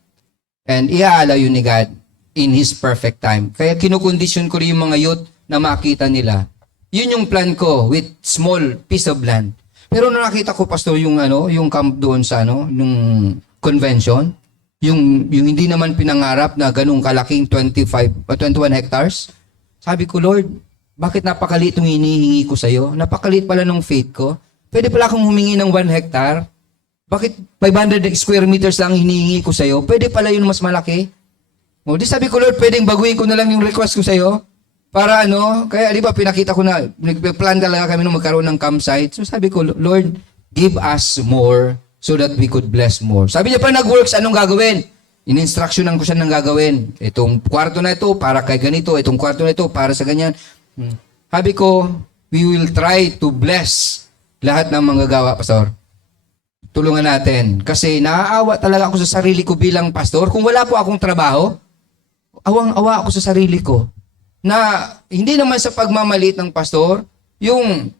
and i-allow yun ni God in His perfect time. Kaya kinukondisyon ko rin yung mga youth na makita nila. Yun yung plan ko with small piece of land. Pero nung nakita ko, Pastor, yung camp doon sa nung convention, yung hindi naman pinangarap na ganung kalaking 21 hectares, sabi ko, Lord, bakit napakaliit yung hinihingi ko sa'yo? Napakaliit pala ng faith ko. Pwede pala akong humingi ng 1 hectare. Bakit 500 square meters lang hinihingi ko sa'yo? Pwede pala yun mas malaki. Di sabi ko, Lord, pwedeng baguhin ko na lang yung request ko sa'yo. Para kaya di ba pinakita ko na, nagplan talaga kami nung magkaroon ng campsite. So sabi ko, Lord, give us more so that we could bless more. Sabi niya pa nag-works, anong gagawin? In-instructionan ko siya ng gagawin. Itong kwarto na ito para kay ganito, itong kwarto na ito para sa ganyan. Sabi ko, we will try to bless lahat ng manggagawa, Pastor. Tulungan natin. Kasi naaawa talaga ako sa sarili ko bilang pastor. Kung wala po akong trabaho, awang-awa ako sa sarili ko. Na hindi naman sa pagmamaliit ng pastor, yung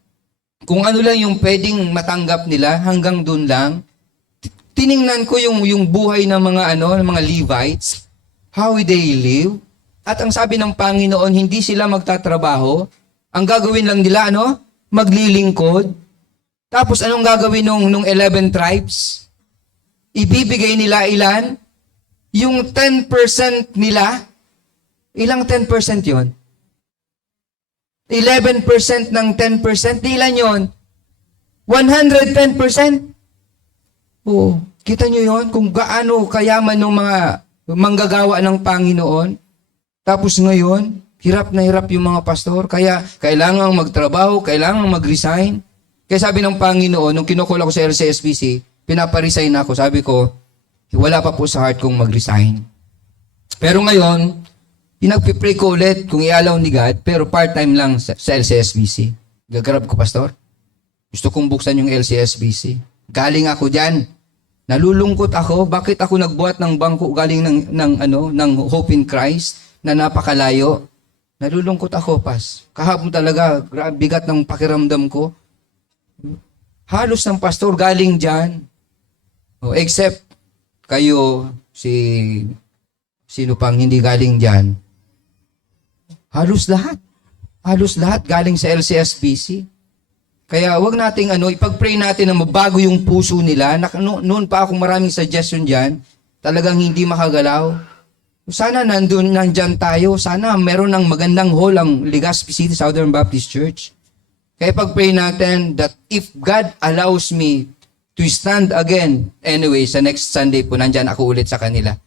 kung ano lang yung pwedeng matanggap nila, hanggang dun lang. Tiningnan ko yung buhay ng mga ng mga Levites, how they live. At ang sabi ng Panginoon, hindi sila magtatrabaho. Ang gagawin lang nila, maglilingkod. Tapos anong gagawin nung 11 tribes? Ibibigay nila ilan? Yung 10% nila. Ilang 10% yon? 11% ng 10%. Ilan yon? 110%. Oo. Kita nyo yon kung gaano kayaman ng mga manggagawa ng Panginoon. Tapos ngayon, hirap na hirap yung mga pastor. Kaya kailangang magtrabaho, kailangang mag-resign. Kaya sabi ng Panginoon, nung kinukul ako sa LCSBC, pinaparesign ako. Sabi ko, wala pa po sa heart kong mag-resign. Pero ngayon, pinagpipray ko ulit kung i-allow ni God, pero part-time lang sa LCSBC. Gagrab ko, pastor. Gusto kong buksan yung LCSBC. Galing ako dyan. Nalulungkot ako. Bakit ako nagbuhat ng bangko galing ng Hope in Christ na napakalayo? Nalulungkot ako, pas. Kahapon talaga, bigat ng pakiramdam ko. Halos ng pastor galing dyan. Except kayo, sino pang hindi galing dyan. Halos lahat. Halos lahat galing sa LCSBC. Kaya wag nating ipag-pray natin na mabago yung puso nila. Noon pa akong maraming suggestion dyan. Talagang hindi makagalaw. Sana nandyan tayo. Sana meron ng magandang hall ang Legazpi City Southern Baptist Church. Kaya pag-pray natin that if God allows me to stand again, anyway, sa next Sunday po, nandyan ako ulit sa kanila.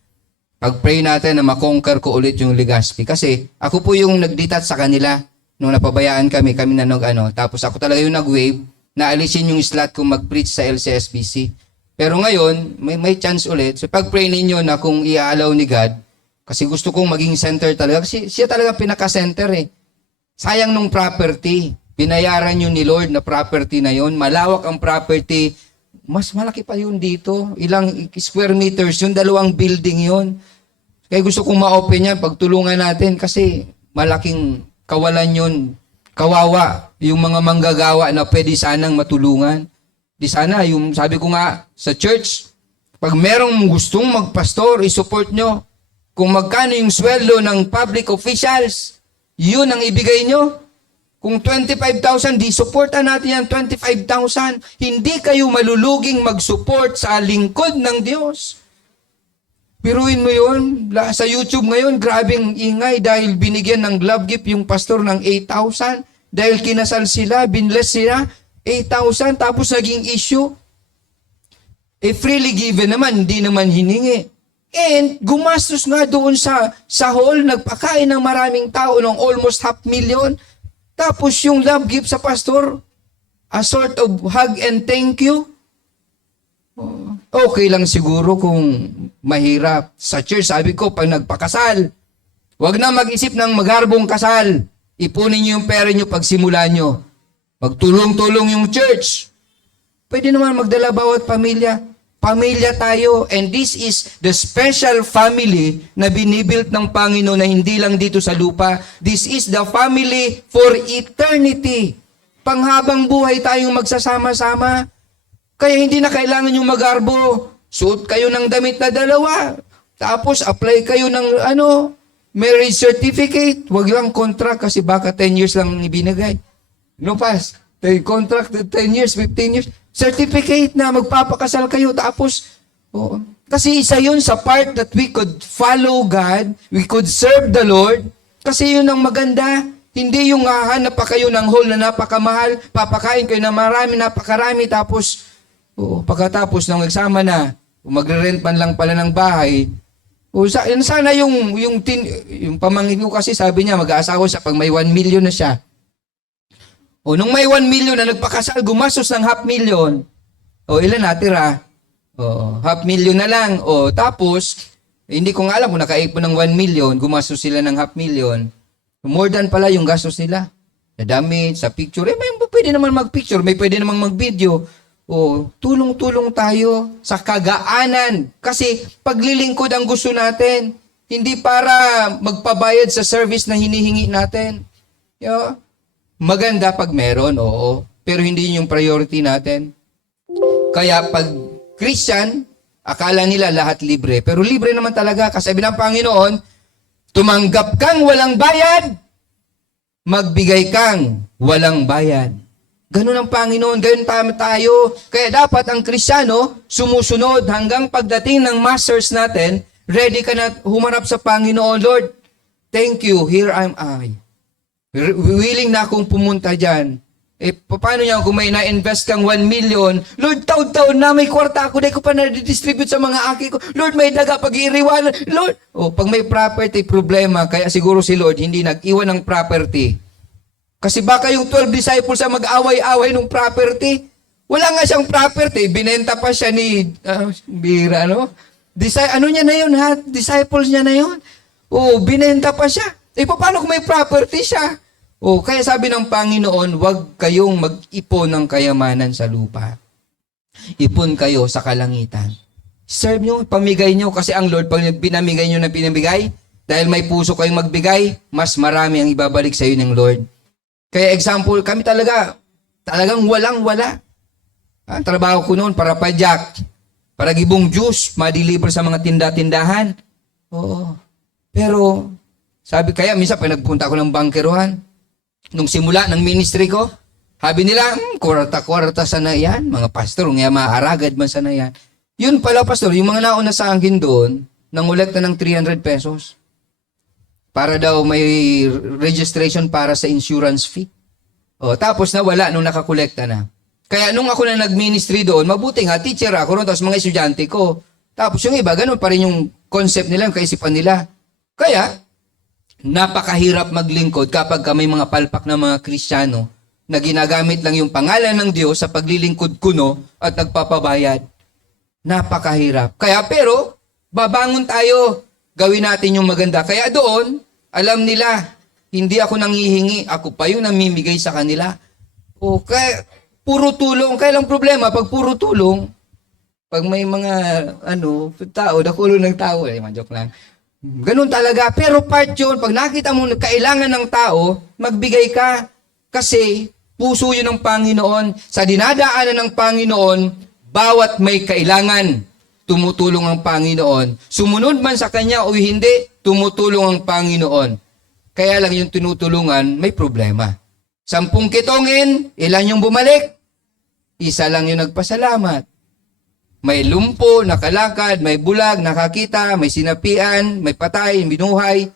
Pag-pray natin na makonquer ko ulit yung Legazpi. Kasi ako po yung nag-detach sa kanila. Nung napabayaan kami na tapos ako talaga yung nag-wave na alisin yung slot kung mag-preach sa LCSBC. Pero ngayon, may chance ulit. So pag-pray ninyo na kung i-allow ni God, kasi gusto kong maging center talaga. Kasi siya talaga pinaka-center eh. Sayang nung property. Binayaran yun ni Lord na property na yun. Malawak ang property. Mas malaki pa yun dito. Ilang square meters yun. 2 building yun. Kaya gusto kong ma-open yan. Pagtulungan natin kasi malaking kawalan yun. Kawawa. Yung mga manggagawa na pwede sanang matulungan. Di sana, yung sabi ko nga sa church, pag merong gustong magpastor, isupport nyo. Kung magkano yung sweldo ng public officials, yun ang ibigay nyo. Kung 25,000, di supportan natin yan 25,000. Hindi kayo maluluging mag-support sa lingkod ng Diyos. Piruin mo yun. Sa YouTube ngayon, grabing ingay dahil binigyan ng love gift yung pastor ng 8,000. Dahil kinasal sila, binless sila, 8,000. Tapos naging issue. Freely given naman, hindi naman hiningi. And gumastos nga doon sa hall, nagpakain ng maraming tao ng almost 500,000. Tapos yung love gift sa pastor, a sort of hug and thank you. Okay lang siguro kung mahirap. Sa church, sabi ko, pag nagpakasal, wag na mag-isip ng magarbong kasal. Ipunin niyo yung pera niyo pag simula niyo. Magtulong-tulong yung church. Pwede naman magdala bawat pamilya. Pamilya tayo, and this is the special family na binibuilt ng Panginoon na hindi lang dito sa lupa. This is the family for eternity. Panghabang buhay tayong magsasama-sama. Kaya hindi na kailangan yung magarbo. Suot kayo ng damit na 2. Tapos apply kayo ng marriage certificate. Huwag lang contract kasi baka 10 years lang ibinigay. No pass. Contract 10 years, 15 years. Certificate na magpapakasal kayo. Tapos, kasi isa yun sa part that we could follow God, we could serve the Lord. Kasi yun ang maganda. Hindi yung hahanap pa kayo ng hall na napakamahal, papakain kayo na marami, napakarami, tapos, pagkatapos ng eksama na, magre-rent man lang pala ng bahay, sana yung pamangkin ko kasi sabi niya, mag-aasawa siya pag may 1 million na siya. Nung may 1 million na nagpakasal, gumastos ng 500,000. Ilan natira? 500,000 na lang. Tapos, hindi ko nga alam kung nakaipon ng 1 million, gumastos sila ng 500,000. More than pala yung gastos nila. Sa damit, sa picture. May pwede naman mag-picture, may pwede naman mag-video. Tulong-tulong tayo sa kagaanan. Kasi paglilingkod ang gusto natin. Hindi para magpabayad sa service na hinihingi natin. Maganda pag meron, pero hindi yung priority natin. Kaya pag Christian, akala nila lahat libre. Pero libre naman talaga. Kasi sabi ng Panginoon, Tumanggap kang walang bayad, magbigay kang walang bayad. Ganun ang Panginoon, ganun tayo. Kaya dapat ang Kristiyano sumusunod hanggang pagdating ng masters natin, ready ka na humarap sa Panginoon. Lord, thank you, here am I. Willing na akong pumunta dyan. Paano yan kung may na-invest kang 1 million? Lord, taon-taon na may kwarta ako, di ko pa na-distribute sa mga aki ko. Lord, may daga pag-iiriwanan. Lord, pag may property problema, kaya siguro si Lord hindi nag-iwan ng property. Kasi baka yung 12 disciples ang mag-away-away ng property. Wala nga siyang property, binenta pa siya ni, bira, no? Ano niya na yun, ha? Disciples niya na yun. Binenta pa siya. Paano kung may property siya? Kaya sabi ng Panginoon, huwag kayong mag-ipon ng kayamanan sa lupa. Ipon kayo sa kalangitan. Serve nyo, pamigay nyo, kasi ang Lord, pag pinamigay nyo na pinamigay, dahil may puso kayong magbigay, mas marami ang ibabalik sa iyo ng Lord. Kaya example, kami talagang walang-wala. Ang trabaho ko noon, para pajak, para gibong juice, ma-deliver sa mga tinda-tindahan. Pero, kaya minsan pag nagpunta ako ng bangkeruhan, nung simula ng ministry ko, sabi nila, kwarta-kwarta sana yan. Mga pastor, nga maaragad man sana yan. Yun pala, pastor, yung mga nauna sa akin doon, nangulekta ng 300 pesos. Para daw may registration para sa insurance fee. Tapos nawala nung nakakolekta na. Kaya nung ako na nag-ministry doon, mabuti nga, teacher ako ron, tapos mga estudyante ko. Tapos yung iba, ganun pa rin yung concept nila, yung kaisipan nila. Kaya, napakahirap maglingkod kapag may mga palpak na mga Kristiyano na ginagamit lang yung pangalan ng Diyos sa paglilingkod kuno at nagpapabayad. Napakahirap. Kaya pero, babangon tayo, gawin natin yung maganda. Kaya doon, alam nila, hindi ako nanghihingi, ako pa yung namimigay sa kanila. Kaya, puro tulong. Kaya lang problema, pag puro tulong, pag may mga, tao, nakulo ng tao, joke lang. Ganun talaga. Pero part yun, pag nakita mo kailangan ng tao, magbigay ka. Kasi puso yun ng Panginoon. Sa dinadaanan ng Panginoon, bawat may kailangan, tumutulong ang Panginoon. Sumunod man sa Kanya o hindi, tumutulong ang Panginoon. Kaya lang yung tinutulungan, may problema. 10 kitongin, ilan yung bumalik? Isa lang yung nagpasalamat. May lumpo, nakalakad, may bulag, nakakita, may sinapian, may patay, binuhay.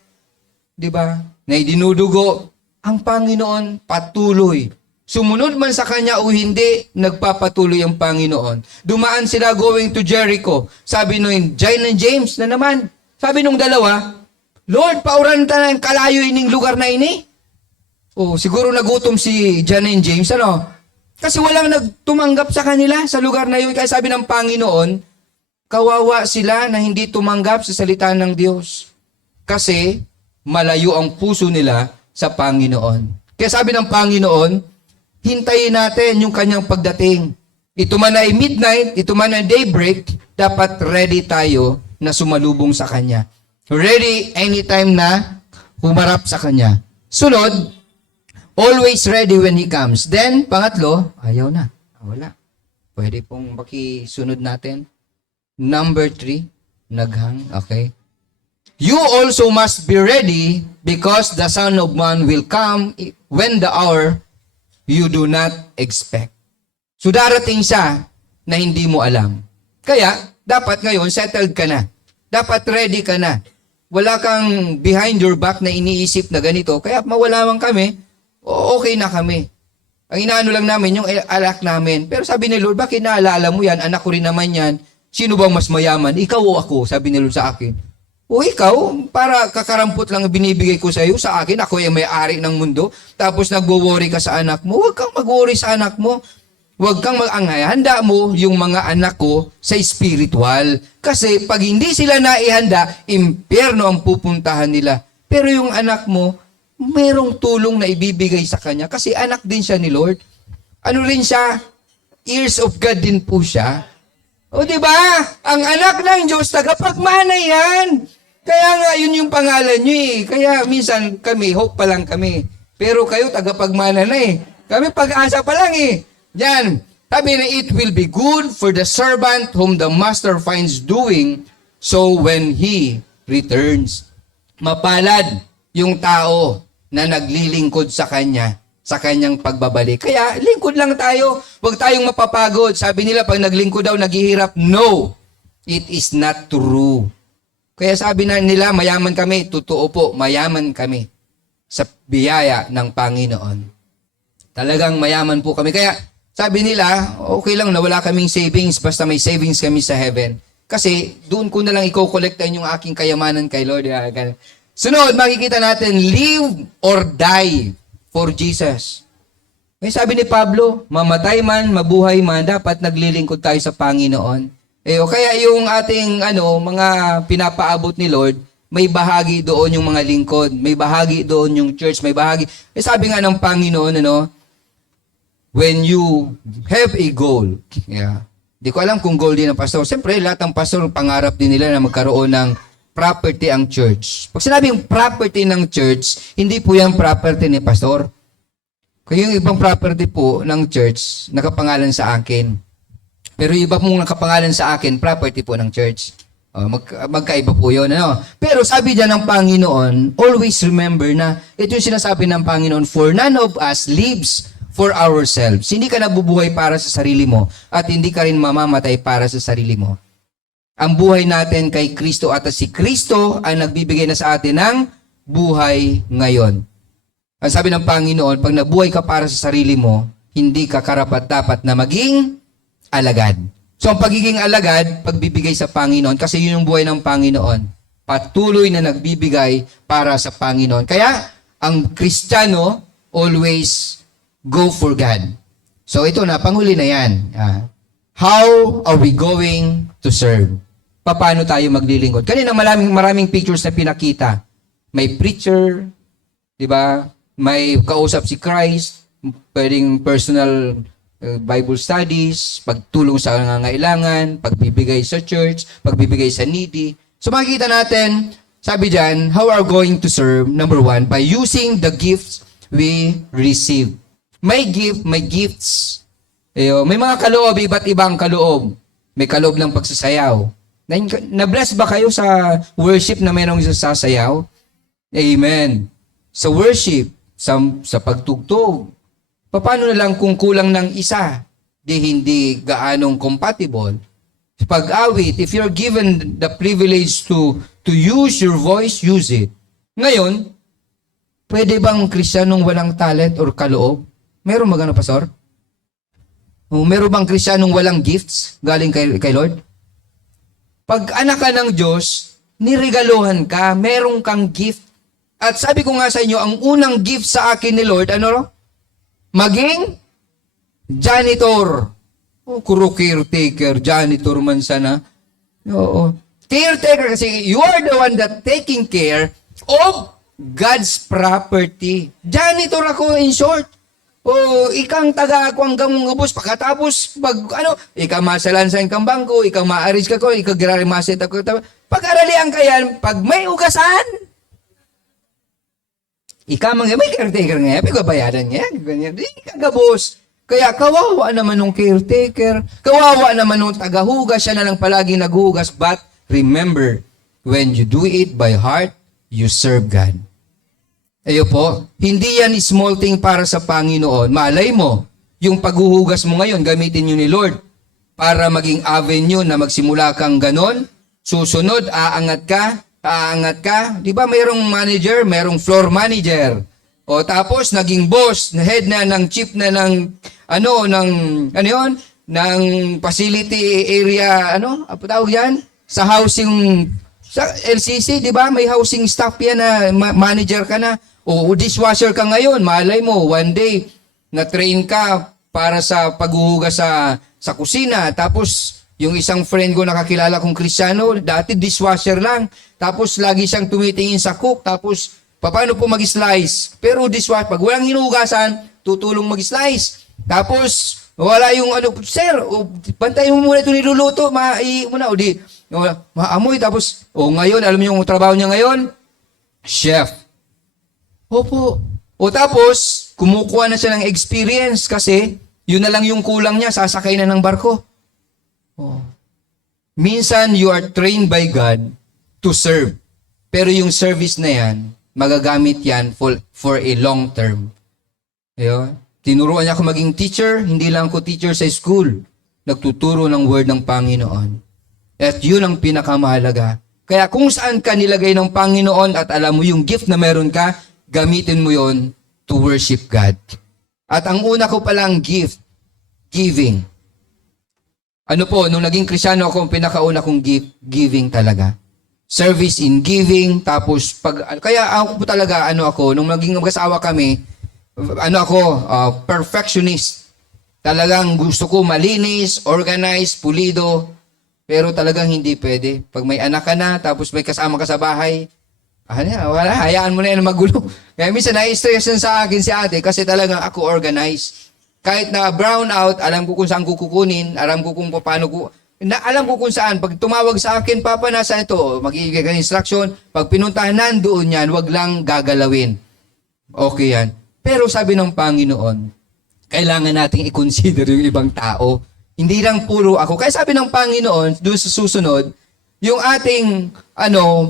Diba? Na dinudugo. Ang Panginoon patuloy. Sumunod man sa Kanya o hindi, nagpapatuloy ang Panginoon. Dumaan sila going to Jericho. Sabi nung John and James na naman. Sabi nung dalawa, Lord, pauran ta ng kalayo ining lugar na ini. Siguro nagutom si John and James, Kasi walang nagtumanggap sa kanila sa lugar na yun. Kaya sabi ng Panginoon, kawawa sila na hindi tumanggap sa salita ng Diyos. Kasi malayo ang puso nila sa Panginoon. Kaya sabi ng Panginoon, hintayin natin yung Kanyang pagdating. Ito man ay midnight, ito man ay daybreak, dapat ready tayo na sumalubong sa Kanya. Ready anytime na humarap sa Kanya. Sunod, always ready when He comes. Then, pangatlo, ayaw na. Wala. Pwede pong makisunod natin. Number 3, naghang. Okay. You also must be ready because the Son of Man will come when the hour you do not expect. So, darating siya na hindi mo alam. Kaya, dapat ngayon, settled ka na. Dapat ready ka na. Wala kang behind your back na iniisip na ganito. Kaya mawala man kami, okay na kami. Ang inaano lang namin, yung alak namin. Pero sabi ni Lord, bakit naalala mo yan? Anak ko rin naman yan. Sino bang mas mayaman? Ikaw o ako? Sabi ni Lord sa akin. Ikaw, para kakarampot lang binibigay ko sa iyo, sa akin, ako yung may-ari ng mundo. Tapos nagwo-worry ka sa anak mo. Huwag kang mag-worry sa anak mo. Huwag kang mag-angay. Handa mo yung mga anak ko sa spiritual. Kasi pag hindi sila naihanda, impyerno ang pupuntahan nila. Pero yung anak mo, merong tulong na ibibigay sa kanya kasi anak din siya ni Lord. Ano rin siya? Ears of God din po siya. Di ba? Ang anak ng Diyos, tagapagmana yan. Kaya nga, yun yung pangalan nyo eh. Kaya minsan kami, hope pa lang kami. Pero kayo, tagapagmana na eh. Kami pag-asa pa lang eh. Yan. Sabi na, it will be good for the servant whom the master finds doing so when he returns. Mapalad yung tao na naglilingkod sa Kanya, sa Kanyang pagbabalik. Kaya, lingkod lang tayo. Huwag tayong mapapagod. Sabi nila, pag naglingkod daw, naghihirap. No! It is not true. Kaya sabi na nila, mayaman kami. Totoo po, mayaman kami sa biyaya ng Panginoon. Talagang mayaman po kami. Kaya, sabi nila, okay lang na wala kaming savings, basta may savings kami sa heaven. Kasi doon ko na lang i-collectan yung aking kayamanan kay Lord. Sunod, makikita natin, live or die for Jesus. May sabi ni Pablo, mamatay man, mabuhay man, dapat naglilingkod tayo sa Panginoon. Kaya yung ating mga pinapaabot ni Lord, may bahagi doon yung mga lingkod, may bahagi doon yung church, may bahagi. Sabi nga ng Panginoon, when you have a goal, di ko alam kung goal din ng pastor. Siyempre, lahat ng pastor, pangarap din nila na magkaroon ng property ang church. Pag sinabing property ng church, hindi po yan property ni pastor. Kaya yung ibang property po ng church, nakapangalan sa akin. Pero yung iba pong nakapangalan sa akin, property po ng church. Magkaiba po yun. Pero sabi dyan ng Panginoon, always remember na ito yung sinasabi ng Panginoon, for none of us lives for ourselves. Hindi ka nabubuhay para sa sarili mo at hindi ka rin mamamatay para sa sarili mo. Ang buhay natin kay Kristo at si Kristo ang nagbibigay na sa atin ng buhay ngayon. Ang sabi ng Panginoon, pag nabuhay ka para sa sarili mo, hindi ka karapat-dapat na maging alagad. So ang pagiging alagad, pagbibigay sa Panginoon, kasi yun yung buhay ng Panginoon. Patuloy na nagbibigay para sa Panginoon. Kaya ang Kristiyano always go for God. So ito na, panghuli na yan. How are we going to serve? Paano tayo maglilingkod? Kanina maraming pictures na pinakita. May preacher, di ba? May kausap si Christ, pwedeng personal Bible studies, pagtulong sa nangangailangan, pagbibigay sa church, pagbibigay sa needy. So makikita natin, sabi dyan, how are we going to serve? Number 1, by using the gifts we receive. May gifts. May mga kaloob, iba't ibang kaloob. May kaloob ng pagsasayaw. Na-bless ba kayo sa worship na mayroong sasayaw? Amen. Sa worship, sa pagtugtog. Paano na lang kung kulang ng isa? Hindi gaanong compatible. Pag-awit, if you're given the privilege to use your voice, use it. Ngayon, pwede bang Kristiyanong walang talent or kaloob? Meron ba gano'n, Pastor? Meron bang Kristiyanong walang gifts galing kay Lord? Pag anak ka ng Diyos, niregaluhan ka, meron kang gift. At sabi ko nga sa inyo, ang unang gift sa akin ni Lord, maging janitor. Kuro caretaker, janitor man sana. Oo. Caretaker kasi you are the one that taking care of God's property. Janitor ako in short. Ikang taga-ako hanggang mga bus. Pagkatapos, ikaw masalansan kang bangko, ikaw maaris ka ko, ikaw girarimasit ako. Pag-aralian ka yan, pag may ugasan, ikaw may caretaker nga, pagbabayaran niya, di kagabos. Kaya kawawa naman nung caretaker, kawawa naman nung tagahugas, siya na lang palagi naghugas. But remember, when you do it by heart, you serve God. Po, hindi yan small thing para sa Panginoon. Malay mo, yung paghuhugas mo ngayon, gamitin nyo ni Lord para maging avenue na magsimula kang ganon. Susunod, aangat ka. Di ba mayroong manager, mayroong floor manager. Tapos naging boss, head na ng chief na ng ng facility area, tawag yan? Sa housing, sa LCC, di ba? May housing staff yan na manager ka na. O dishwasher ka ngayon, malay mo, one day, na-train ka para sa paghuhugas sa kusina. Tapos, yung isang friend ko nakakilala kong Kristiyano, dati dishwasher lang. Tapos, lagi siyang tumitingin sa cook. Tapos, paano po mag-slice? Pero dishwasher, pag walang hinugasan, tutulong mag-slice. Tapos, wala yung sir, bantayin mo muna ito niluluto, maamoy. Tapos, ngayon, alam niyo yung trabaho niya ngayon? Chef. Opo. Tapos, kumukuha na siya ng experience kasi yun na lang yung kulang niya, sasakay na ng barko. Minsan, you are trained by God to serve. Pero yung service na yan, magagamit yan for a long term. Ayun. Tinuruan niya ako maging teacher, hindi lang ako teacher sa school. Nagtuturo ng word ng Panginoon. At yun ang pinakamahalaga. Kaya kung saan ka nilagay ng Panginoon at alam mo yung gift na meron ka, gamitin mo yon to worship God. At ang una ko palang gift, giving. Ano po, nung naging Kristyano ako, ang pinakauna kong gift, giving talaga. Service in giving, tapos kaya ako po talaga, nung naging mag-asawa kami, perfectionist. Talagang gusto ko malinis, organized, pulido, pero talagang hindi pwede. Pag may anak ka na, tapos may kasama ka sa bahay, wala, hayaan mo na yan magulo. Kaya minsan na-stress yan sa akin si ate kasi talagang ako organized. Kahit na brown out, alam ko kung saan ko kukunin, alam ko kung paano ko, alam ko kung saan. Pag tumawag sa akin, Papa, nasa ito, mag-iigay ka ng instruction. Pag pinuntahan nandoon yan, wag lang gagalawin. Okay yan. Pero sabi ng Panginoon, kailangan nating i-consider yung ibang tao. Hindi lang puro ako. Kaya sabi ng Panginoon, doon sa susunod, yung ating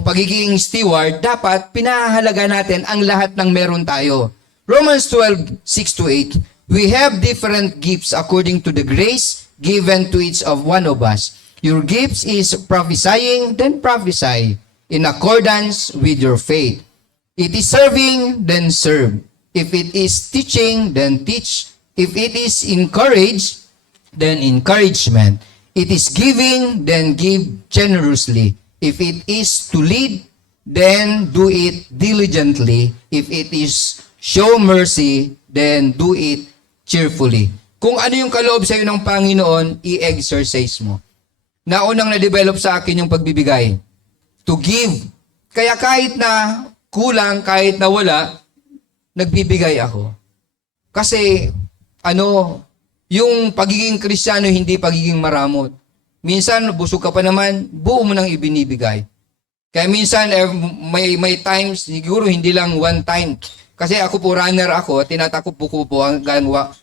pagiging steward, dapat pinahalaga natin ang lahat ng meron tayo. Romans 12:6-8, we have different gifts according to the grace given to each of one of us. Your gifts is prophesying, then prophesy in accordance with your faith. It is serving, then serve. If it is teaching, then teach. If it is encourage, then encouragement. It is giving, then give generously. If it is to lead, then do it diligently. If it is show mercy, then do it cheerfully. Kung ano yung kaloob sa iyo ng Panginoon, i-exercise mo. Naunang na-develop sa akin yung pagbibigay. To give. Kaya kahit na kulang, kahit na wala, nagbibigay ako. Kasi, yung pagiging Kristiyano, hindi pagiging maramot. Minsan, busog ka pa naman, buo mo nang ibinibigay. Kaya minsan, may times, siguro hindi lang one time. Kasi ako po, runner ako, tinatakop ko po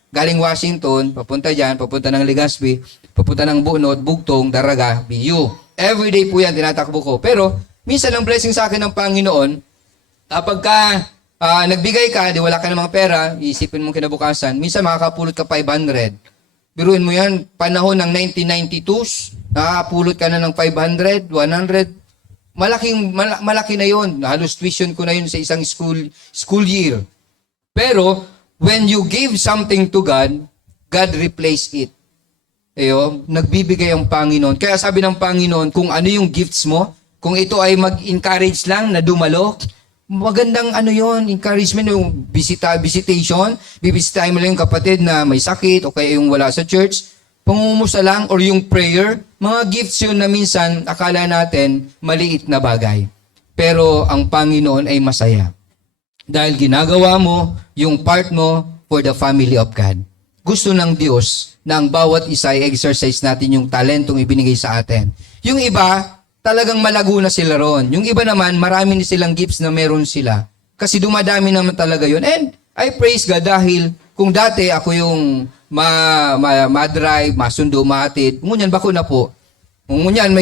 galing Washington, papunta dyan, papunta ng Legazpi, papunta ng Bunot, Bugtong, Daraga, BU. Everyday po yan, tinatakbo ko. Pero, minsan ang blessing sa akin ng Panginoon, kapag nagbigay ka, di wala ka namang pera, iisipin mo kinabukasan, minsan makakapulot ka 500. Biruin mo yan, panahon ng 1992s, nakakapulot ka na ng 500, 100, malaki na yon. Halos tuition ko na yun sa isang school year. Pero, when you give something to God, God replace it. Nagbibigay ang Panginoon. Kaya sabi ng Panginoon, kung ano yung gifts mo, kung ito ay mag-encourage lang na dumalo, magandang encouragement, yung visitation, bibisitahin mo lang yung kapatid na may sakit o kaya yung wala sa church, pangungumusta lang, or yung prayer, mga gifts yun na minsan akala natin maliit na bagay. Pero ang Panginoon ay masaya. Dahil ginagawa mo yung part mo for the family of God. Gusto ng Diyos na ang bawat isa ay exercise natin yung talentong ibinigay sa atin. Yung iba, talagang malago na sila ron. Yung iba naman, marami na silang gifts na meron sila. Kasi dumadami naman talaga yun. And I praise God dahil kung dati ako yung ma-drive, masundo, mahatid, ngunyan bako na po. Ngunyan,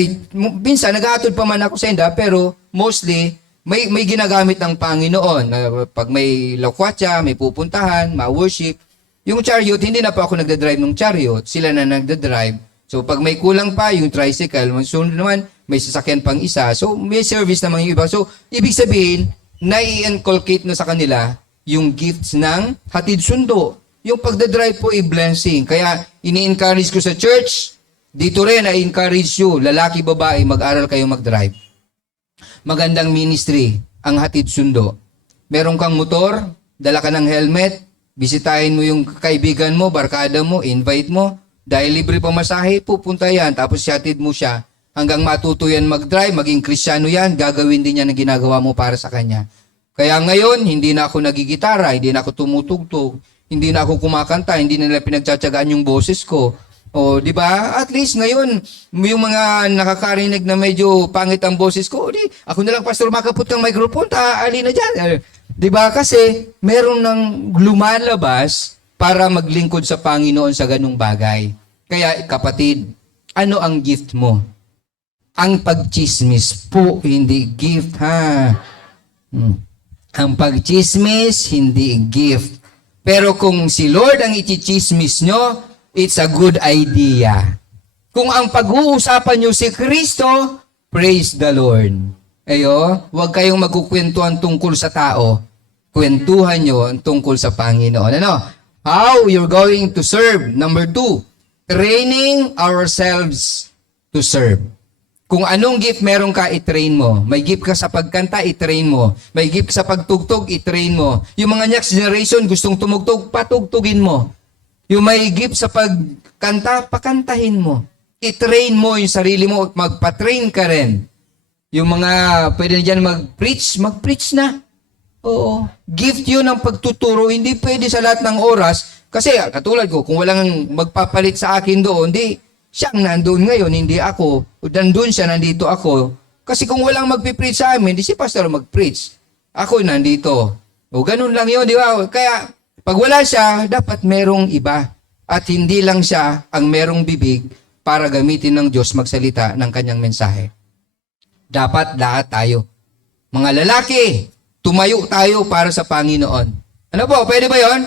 minsan naghahatid pa man ako sa inda, pero mostly, may ginagamit ng Panginoon. Pag may lakwatsa, may pupuntahan, ma-worship. Yung chariot, hindi na pa ako nagdadrive ng chariot. Sila na nagdadrive. So, pag may kulang pa, yung tricycle, sunod naman, may sasakyan pang isa. So, may service naman yung iba. So, ibig sabihin, nai-inculcate na sa kanila yung gifts ng hatid sundo. Yung pagdadrive po i-blessing. Kaya, ini-encourage ko sa church, dito rin, I-encourage you, lalaki, babae, mag-aral kayo mag-drive. Magandang ministry, ang hatid sundo. Meron kang motor, dala ka ng helmet, bisitahin mo yung kaibigan mo, barkada mo, invite mo, dahil libre pamasahe, pupunta yan, tapos hatid mo siya, hanggang matuto yan mag-drive, maging Kristiyano yan, gagawin din yan ang ginagawa mo para sa kanya. Kaya ngayon, hindi na ako nagigitara, hindi na ako tumutugtog, hindi na ako kumakanta, hindi na nila pinagtsatsagaan yung boses ko. O, di ba? At least ngayon, yung mga nakakarinig na medyo pangit ang boses ko, di, ako na lang, Pastor, makaput kang microphone, ali na dyan. Di ba? Kasi meron nang lumalabas para maglingkod sa Panginoon sa ganung bagay. Kaya, kapatid, ano ang gift mo? Ang pagchismis po, hindi gift, ha? Ang pagchismis, hindi gift. Pero kung si Lord ang ichichismis nyo, it's a good idea. Kung ang pag-uusapan nyo si Kristo, praise the Lord. Ayo, huwag kayong magkukwentuhan tungkol sa tao. Kwentuhan nyo ang tungkol sa Panginoon. Ano? How you're going to serve. Number 2, training ourselves to serve. Kung anong gift meron ka, i-train mo. May gift ka sa pagkanta, i-train mo. May gift sa pagtugtog, i-train mo. Yung mga next generation gustong tumugtog, patugtugin mo. Yung may gift sa pagkanta, pakantahin mo. I-train mo yung sarili mo, magpa-train ka rin. Yung mga pwede na dyan mag-preach na. Oo. Gift yun ang pagtuturo. Hindi pwede sa lahat ng oras. Kasi katulad ko, kung walang magpapalit sa akin doon, di siyang nandun ngayon, hindi ako. O nandun siya, nandito ako. Kasi kung walang magpipreach sa amin, di si pastor mag-preach. Ako nandito. O ganun lang yun, di ba? Kaya pag wala siya, dapat merong iba. At hindi lang siya ang merong bibig para gamitin ng Diyos magsalita ng kanyang mensahe. Dapat lahat tayo. Mga lalaki, tumayo tayo para sa Panginoon. Ano po, pwede ba yun?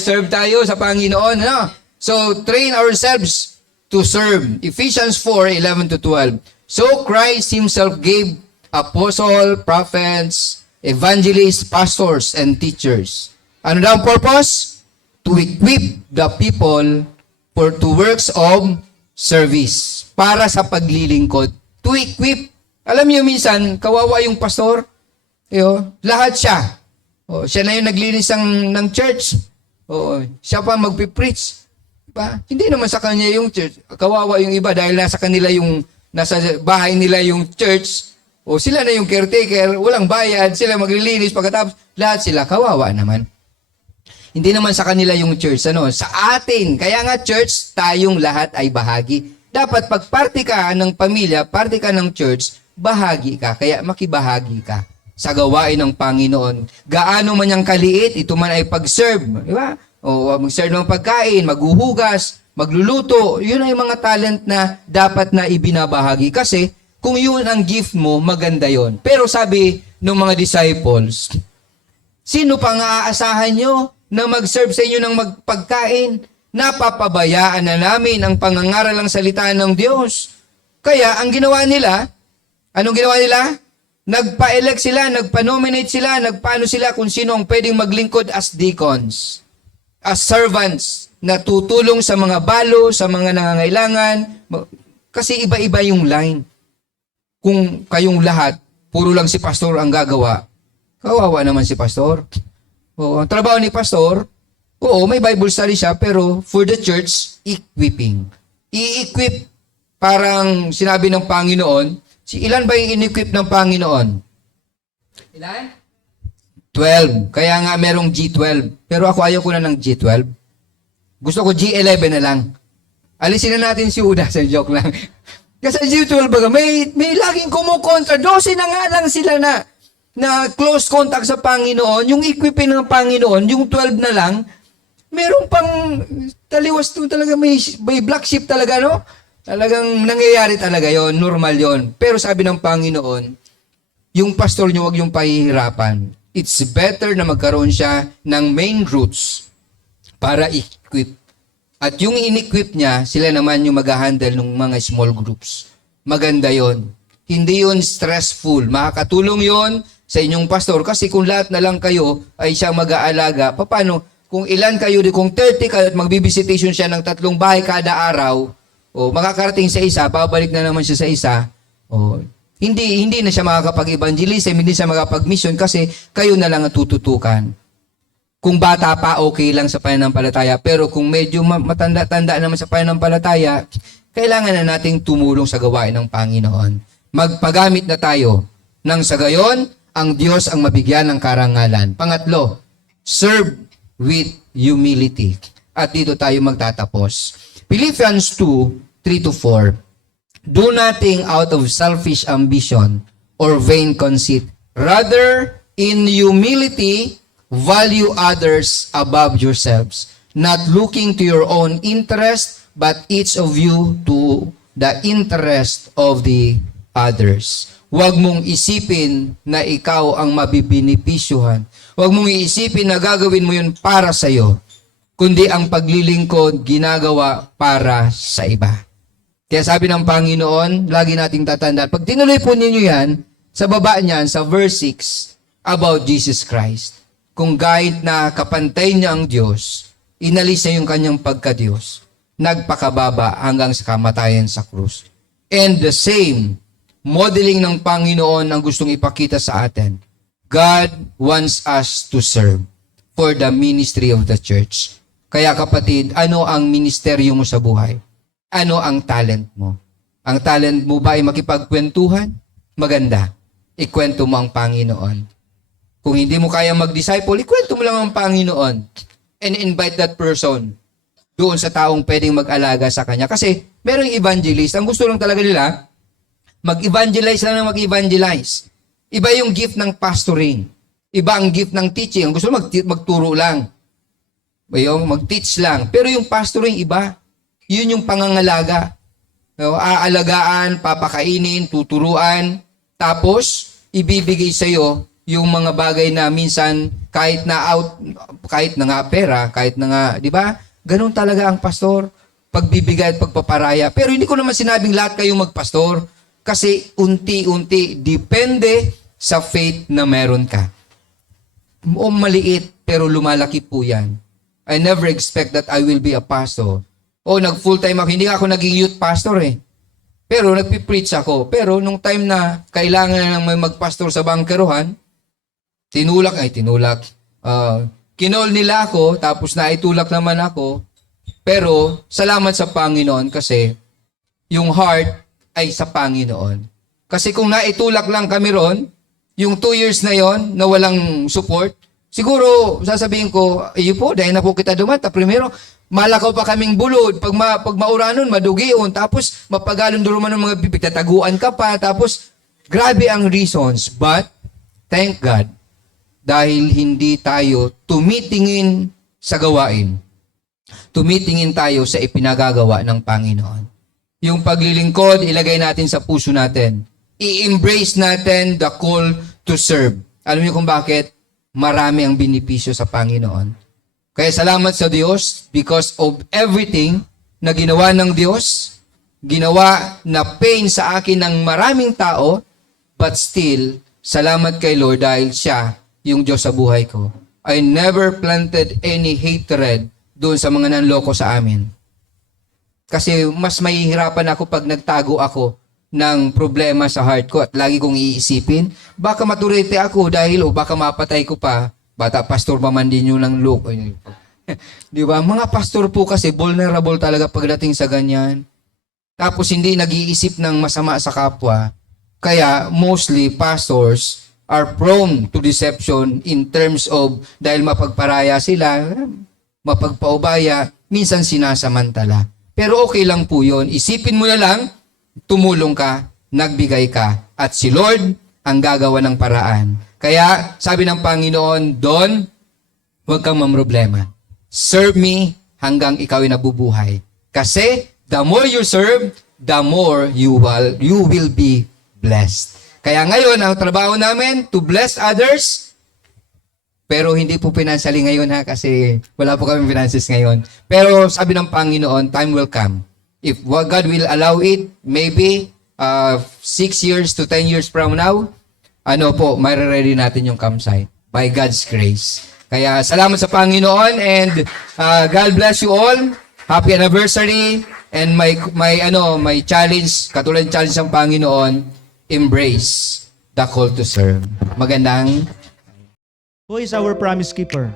Serve tayo sa Panginoon. Ano? So, train ourselves to serve. Ephesians 4:11-12. So, Christ Himself gave apostle, prophets, evangelists, pastors, and teachers. Ano daw ang purpose? To equip the people to works of service. Para sa paglilingkod. To equip. Alam niyo minsan, kawawa yung pastor. Lahat siya. Siya na yung naglinis ng church. Siya pa magpipreach. Diba? Hindi naman sa kanya yung church. Kawawa yung iba dahil nasa bahay nila yung church. Sila na yung caretaker, walang bayad, sila maglilinis pagkatapos. Lahat sila, kawawa naman. Hindi naman sa kanila yung church. Sa atin. Kaya nga church, tayong lahat ay bahagi. Dapat pag party ka ng pamilya, party ka ng church, bahagi ka. Kaya makibahagi ka sa gawain ng Panginoon. Gaano man yung kaliit, ito man ay pag-serve. Di ba? Mag-serve ng pagkain, maghuhugas, magluluto. Yun ay mga talent na dapat na ibinabahagi. Kasi kung yun ang gift mo, maganda yon. Pero sabi ng mga disciples, sino pang aasahan nyo na mag-serve sa inyo ng magpagkain? Napapabayaan na namin ang pangangaral ng salita ng Diyos. Kaya ang ginawa nila, anong ginawa nila? Nagpa-elect sila, nagpa-nominate sila, nagpaano sila kung sino ang pwedeng maglingkod as deacons, as servants, na tutulong sa mga balo, sa mga nangangailangan. Kasi iba-iba yung line. Kung kayong lahat, puro lang si pastor ang gagawa, kawawa naman si pastor. Ang trabaho ni pastor, may Bible study siya, pero for the church, equipping. I-equip, parang sinabi ng Panginoon, ilan ba yung in-equip ng Panginoon? Ilan? 12. Kaya nga merong G12. Pero ako ayaw ko na ng G12. Gusto ko G11 na lang. Alisin na natin si Judas. Joke lang. Kasi G12 baga, may laging kumukontra. 12 na nga lang sila na close contact sa Panginoon. Yung equipping ng Panginoon, yung 12 na lang, meron pang taliwas to talaga. May black sheep talaga, no? Talagang nangyayari talaga yon, normal yon. Pero sabi ng Panginoon, yung pastor nyo wag yung pahihirapan. It's better na magkaroon siya ng main roots para equip. At yung in-equip niya, sila naman yung mag-handle ng mga small groups. Maganda yon. Hindi yon stressful. Makakatulong yon sa inyong pastor. Kasi kung lahat na lang kayo ay siya mag-aalaga, paano? Kung ilan kayo, kung 30 kayo at magbibisitation siya ng 3 bahay kada araw, makakarating sa isa, pabalik na naman siya sa isa, hindi na siya makakapag-evangelize, hindi siya makakapag-mission kasi kayo na lang ang tututukan. Kung bata pa, okay lang sa pananampalataya. Pero kung medyo matanda-tanda naman sa pananampalataya, kailangan na nating tumulong sa gawain ng Panginoon. Magpagamit na tayo nang sa gayon, ang Diyos ang mabigyan ng karangalan. Pangatlo, serve with humility. At dito tayo magtatapos. Philippians 2:3-4. Do nothing out of selfish ambition or vain conceit. Rather, in humility, value others above yourselves, not looking to your own interest, but each of you to the interest of the others. Huwag mong isipin na ikaw ang mabibinipisyuhan. Huwag mong iisipin na gagawin mo yun para sa'yo, kundi ang paglilingkod ginagawa para sa iba. Kaya sabi ng Panginoon, lagi nating tatandaan, pag tinuloy po ninyo yan, sa baba niyan, sa verse 6, about Jesus Christ. Kung kahit na kapantay niya ang Diyos, inalis niya yung kanyang pagka-Diyos, nagpakababa hanggang sa kamatayan sa krus. And the same, modeling ng Panginoon ang gustong ipakita sa atin. God wants us to serve for the ministry of the church. Kaya kapatid, ano ang ministeryo mo sa buhay? Ano ang talent mo? Ang talent mo ba ay makipagkwentuhan? Maganda. Ikwento mo ang Panginoon. Kung hindi mo kaya mag-disciple, ikwento mo lang ang Panginoon. And invite that person doon sa taong pwedeng mag-alaga sa kanya. Kasi merong evangelist, ang gusto lang talaga nila, mag-evangelize lang na mag-evangelize. Iba yung gift ng pastoring. Iba ang gift ng teaching. Ang gusto magturo lang. Yung mag-teach lang. Pero yung pastoring, iba. Yun yung pangangalaga. Aalagaan, papakainin, tuturuan. Tapos, ibibigay sa'yo yung mga bagay na minsan kahit na nga pera, kahit na nga, di ba? Ganun talaga ang pastor. Pagbibigay at pagpaparaya. Pero hindi ko naman sinabing lahat kayong magpastor. Kasi unti-unti, depende sa faith na meron ka. O maliit, pero lumalaki po yan. I never expect that I will be a pastor. O nag-full-time ako. Hindi ako naging youth pastor eh. Pero nagpipreach ako. Pero nung time na kailangan na may magpastor sa bangkeruhan, kinol nila ako, tapos naitulak naman ako. Pero salamat sa Panginoon kasi yung heart ay sa Panginoon. Kasi kung naitulak lang kami ron, yung 2 years na yon na walang support, siguro sasabihin ko, iyo po, dahil na po kita dumata. Primero, malakaw pa kaming bulod. Pag mauranon, madugion. Tapos, mapagalon duruman ng mga bibig. Tataguan ka pa. Tapos, grabe ang reasons. But, thank God, dahil hindi tayo tumitingin sa gawain. Tumitingin tayo sa ipinagagawa ng Panginoon. Yung paglilingkod, ilagay natin sa puso natin. I-embrace natin the call to serve. Alam niyo kung bakit? Marami ang binipisyo sa Panginoon. Kaya salamat sa Diyos because of everything na ginawa ng Diyos, ginawa na pain sa akin ng maraming tao, but still, salamat kay Lord dahil siya yung Diyos sa buhay ko. I never planted any hatred doon sa mga nanloko sa amin. Kasi mas mahihirapan ako pag nagtago ako ng problema sa heart ko at lagi kong iisipin, baka maturete ako dahil o baka mapatay ko pa. Bata pastor pa man din yun ng look. Di ba? Mga pastor po kasi vulnerable talaga pagdating sa ganyan. Tapos hindi nag-iisip ng masama sa kapwa. Kaya mostly pastors are prone to deception in terms of dahil mapagparaya sila, mapagpaubaya, minsan sinasamantala. Pero okay lang po yun. Isipin mo na lang, tumulong ka, nagbigay ka, at si Lord ang gagawa ng paraan. Kaya, sabi ng Panginoon, Don, huwag kang mamroblema. Serve me hanggang ikaw ay nabubuhay. Kasi, the more you serve, the more you will be blessed. Kaya ngayon, ang trabaho namin, to bless others, pero hindi po financially ngayon ha, kasi wala po kami finances ngayon. Pero sabi ng Panginoon, time will come. If God will allow it, maybe 6 years to 10 years from now, may-ready natin yung campsite by God's grace. Kaya salamat sa Panginoon and God bless you all. Happy anniversary and may challenge, katulad ng challenge ng Panginoon, embrace the call to serve. Magandang Who is our promise keeper?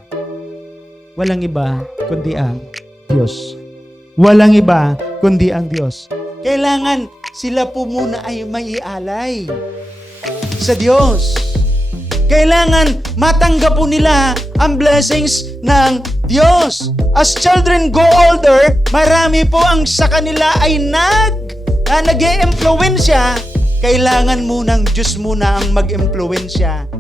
Walang iba kundi ang Diyos. Walang iba kundi ang Diyos. Kailangan sila po muna ay maialay sa Diyos. Kailangan matanggap po nila ang blessings ng Diyos. As children go older, marami po ang sa kanila ay nag-e-impluwensya. Kailangan munang Diyos muna ang mag-impluwensya